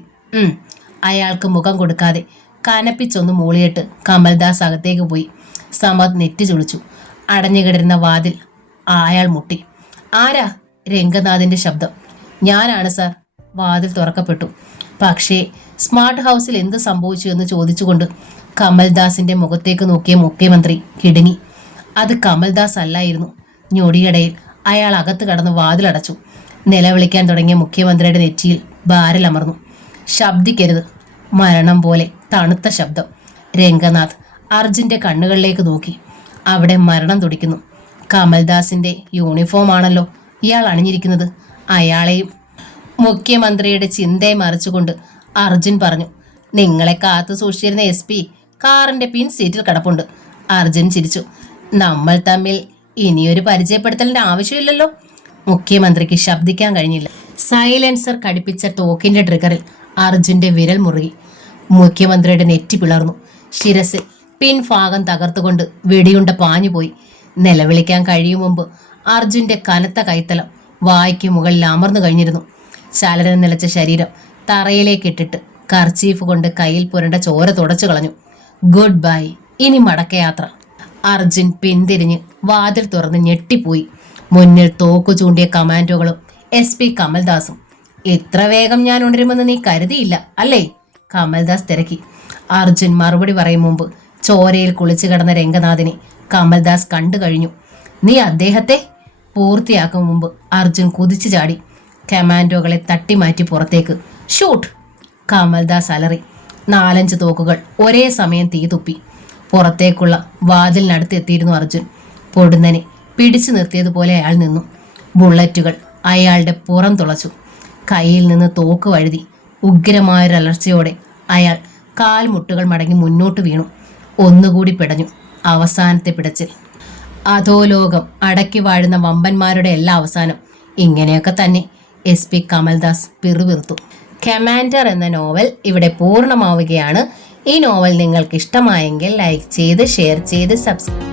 അയാൾക്ക് മുഖം കൊടുക്കാതെ കനപ്പിച്ചൊന്ന് മൂളിയിട്ട് കമൽദാസ് അകത്തേക്ക് പോയി. സമദ് നെറ്റി ചുളിച്ചു. അടഞ്ഞുകിടരുന്ന വാതിൽ അയാൾ മുട്ടി. ആരാ? രംഗനാഥിന്റെ ശബ്ദം. ഞാനാണ് സർ. വാതിൽ തുറക്കപ്പെട്ടു. പക്ഷേ സ്മാർട്ട് ഹൗസിൽ എന്ത് സംഭവിച്ചു എന്ന് ചോദിച്ചുകൊണ്ട് കമൽദാസിന്റെ മുഖത്തേക്ക് നോക്കിയ മുഖ്യമന്ത്രി കിടുങ്ങി. അത് കമൽദാസ് അല്ലായിരുന്നു. ഞൊടിയിടയിൽ അയാൾ അകത്ത് കടന്ന് വാതിലടച്ചു. നിലവിളിക്കാൻ തുടങ്ങിയ മുഖ്യമന്ത്രിയുടെ നെറ്റിയിൽ ഭാരലമർന്നു. ശബ്ദിക്കരുത്. മരണം പോലെ തണുത്ത ശബ്ദം. രംഗനാഥ് അർജുന്റെ കണ്ണുകളിലേക്ക് നോക്കി. അവിടെ മരണം തുടിക്കുന്നു. കമൽദാസിന്റെ യൂണിഫോം ആണല്ലോ ഇയാൾ അണിഞ്ഞിരിക്കുന്നത്. അയാളെയും. മുഖ്യമന്ത്രിയുടെ ചിന്തയെ മറിച്ചുകൊണ്ട് അർജുൻ പറഞ്ഞു, നിങ്ങളെ കാത്തു സൂക്ഷിച്ചിരുന്ന SP കാറിന്റെ പിൻ സീറ്റിൽ കിടപ്പുണ്ട്. അർജുൻ ചിരിച്ചു. നമ്മൾ തമ്മിൽ ഇനിയൊരു പരിചയപ്പെടുത്തലിന്റെ ആവശ്യമില്ലല്ലോ. മുഖ്യമന്ത്രിക്ക് ശബ്ദിക്കാൻ കഴിഞ്ഞില്ല. സൈലൻസർ കടിപ്പിച്ച തോക്കിന്റെ ട്രിഗറിൽ അർജുന്റെ വിരൽ മുറുകി. മുഖ്യമന്ത്രിയുടെ നെറ്റി പിളർന്നു. ശിരസിൽ പിൻഭാഗം തകർത്തുകൊണ്ട് വെടിയുണ്ട പാഞ്ഞുപോയി. നിലവിളിക്കാൻ കഴിയും മുമ്പ് അർജുന്റെ കനത്ത കൈത്തലം വായ്ക്ക് മുകളിൽ അമർന്നു കഴിഞ്ഞിരുന്നു. ചലനം നിലച്ച ശരീരം തറയിലേക്കിട്ടിട്ട് കർച്ചീഫ് കൊണ്ട് കയ്യിൽ പുരണ്ട ചോര തുടച്ചു കളഞ്ഞു. ഗുഡ് ബൈ, ഇനി മടക്കയാത്ര. അർജുൻ പിന്തിരിഞ്ഞ് വാതിൽ തുറന്ന് ഞെട്ടിപ്പോയി. മുന്നിൽ തോക്കു ചൂണ്ടിയ കമാൻഡോകളും SP കമൽദാസും. ഇത്ര വേഗം ഞാൻ ഉണരുമെന്ന് നീ കരുതിയില്ല അല്ലേ? കമൽദാസ് തിരക്കി. അർജുൻ മറുപടി പറയും മുമ്പ് ചോരയിൽ കുളിച്ചു കിടന്ന രംഗനാഥിനെ കമൽദാസ് കണ്ടു കഴിഞ്ഞു. നീ അദ്ദേഹത്തെ? പൂർത്തിയാക്കും മുമ്പ് അർജുൻ കുതിച്ചു ചാടി. കമാൻഡോകളെ തട്ടിമാറ്റി പുറത്തേക്ക്. ഷൂട്ട്! കമൽദാസ് അലറി. 4-5 തോക്കുകൾ ഒരേ സമയം തീ തുപ്പി. പുറത്തേക്കുള്ള വാതിലിനടുത്തെത്തിയിരുന്നു അർജുൻ. പൊടുന്നനെ പിടിച്ചു നിർത്തിയതുപോലെ അയാൾ നിന്നു. ബുള്ളറ്റുകൾ അയാളുടെ പുറം തുളച്ചു. കയ്യിൽ നിന്ന് തോക്ക് വഴുതി. ഉഗ്രമായൊരലർച്ചയോടെ അയാൾ കാൽമുട്ടുകൾ മടങ്ങി മുന്നോട്ട് വീണു. ഒന്നുകൂടി പിടഞ്ഞു. അവസാനത്തെ പിടച്ചിൽ. അധോലോകം അടക്കി വാഴുന്ന വമ്പന്മാരുടെ എല്ലാ അവസാനം ഇങ്ങനെയൊക്കെ തന്നെ. SP കമൽദാസ് പിറുപിറുത്തു. കമാൻഡർ എന്ന നോവൽ ഇവിടെ പൂർണ്ണമാവുകയാണ്. ഈ നോവൽ നിങ്ങൾക്ക് ഇഷ്ടമായെങ്കിൽ ലൈക്ക് ചെയ്ത് ഷെയർ ചെയ്ത് സബ്സ്ക്രൈബ്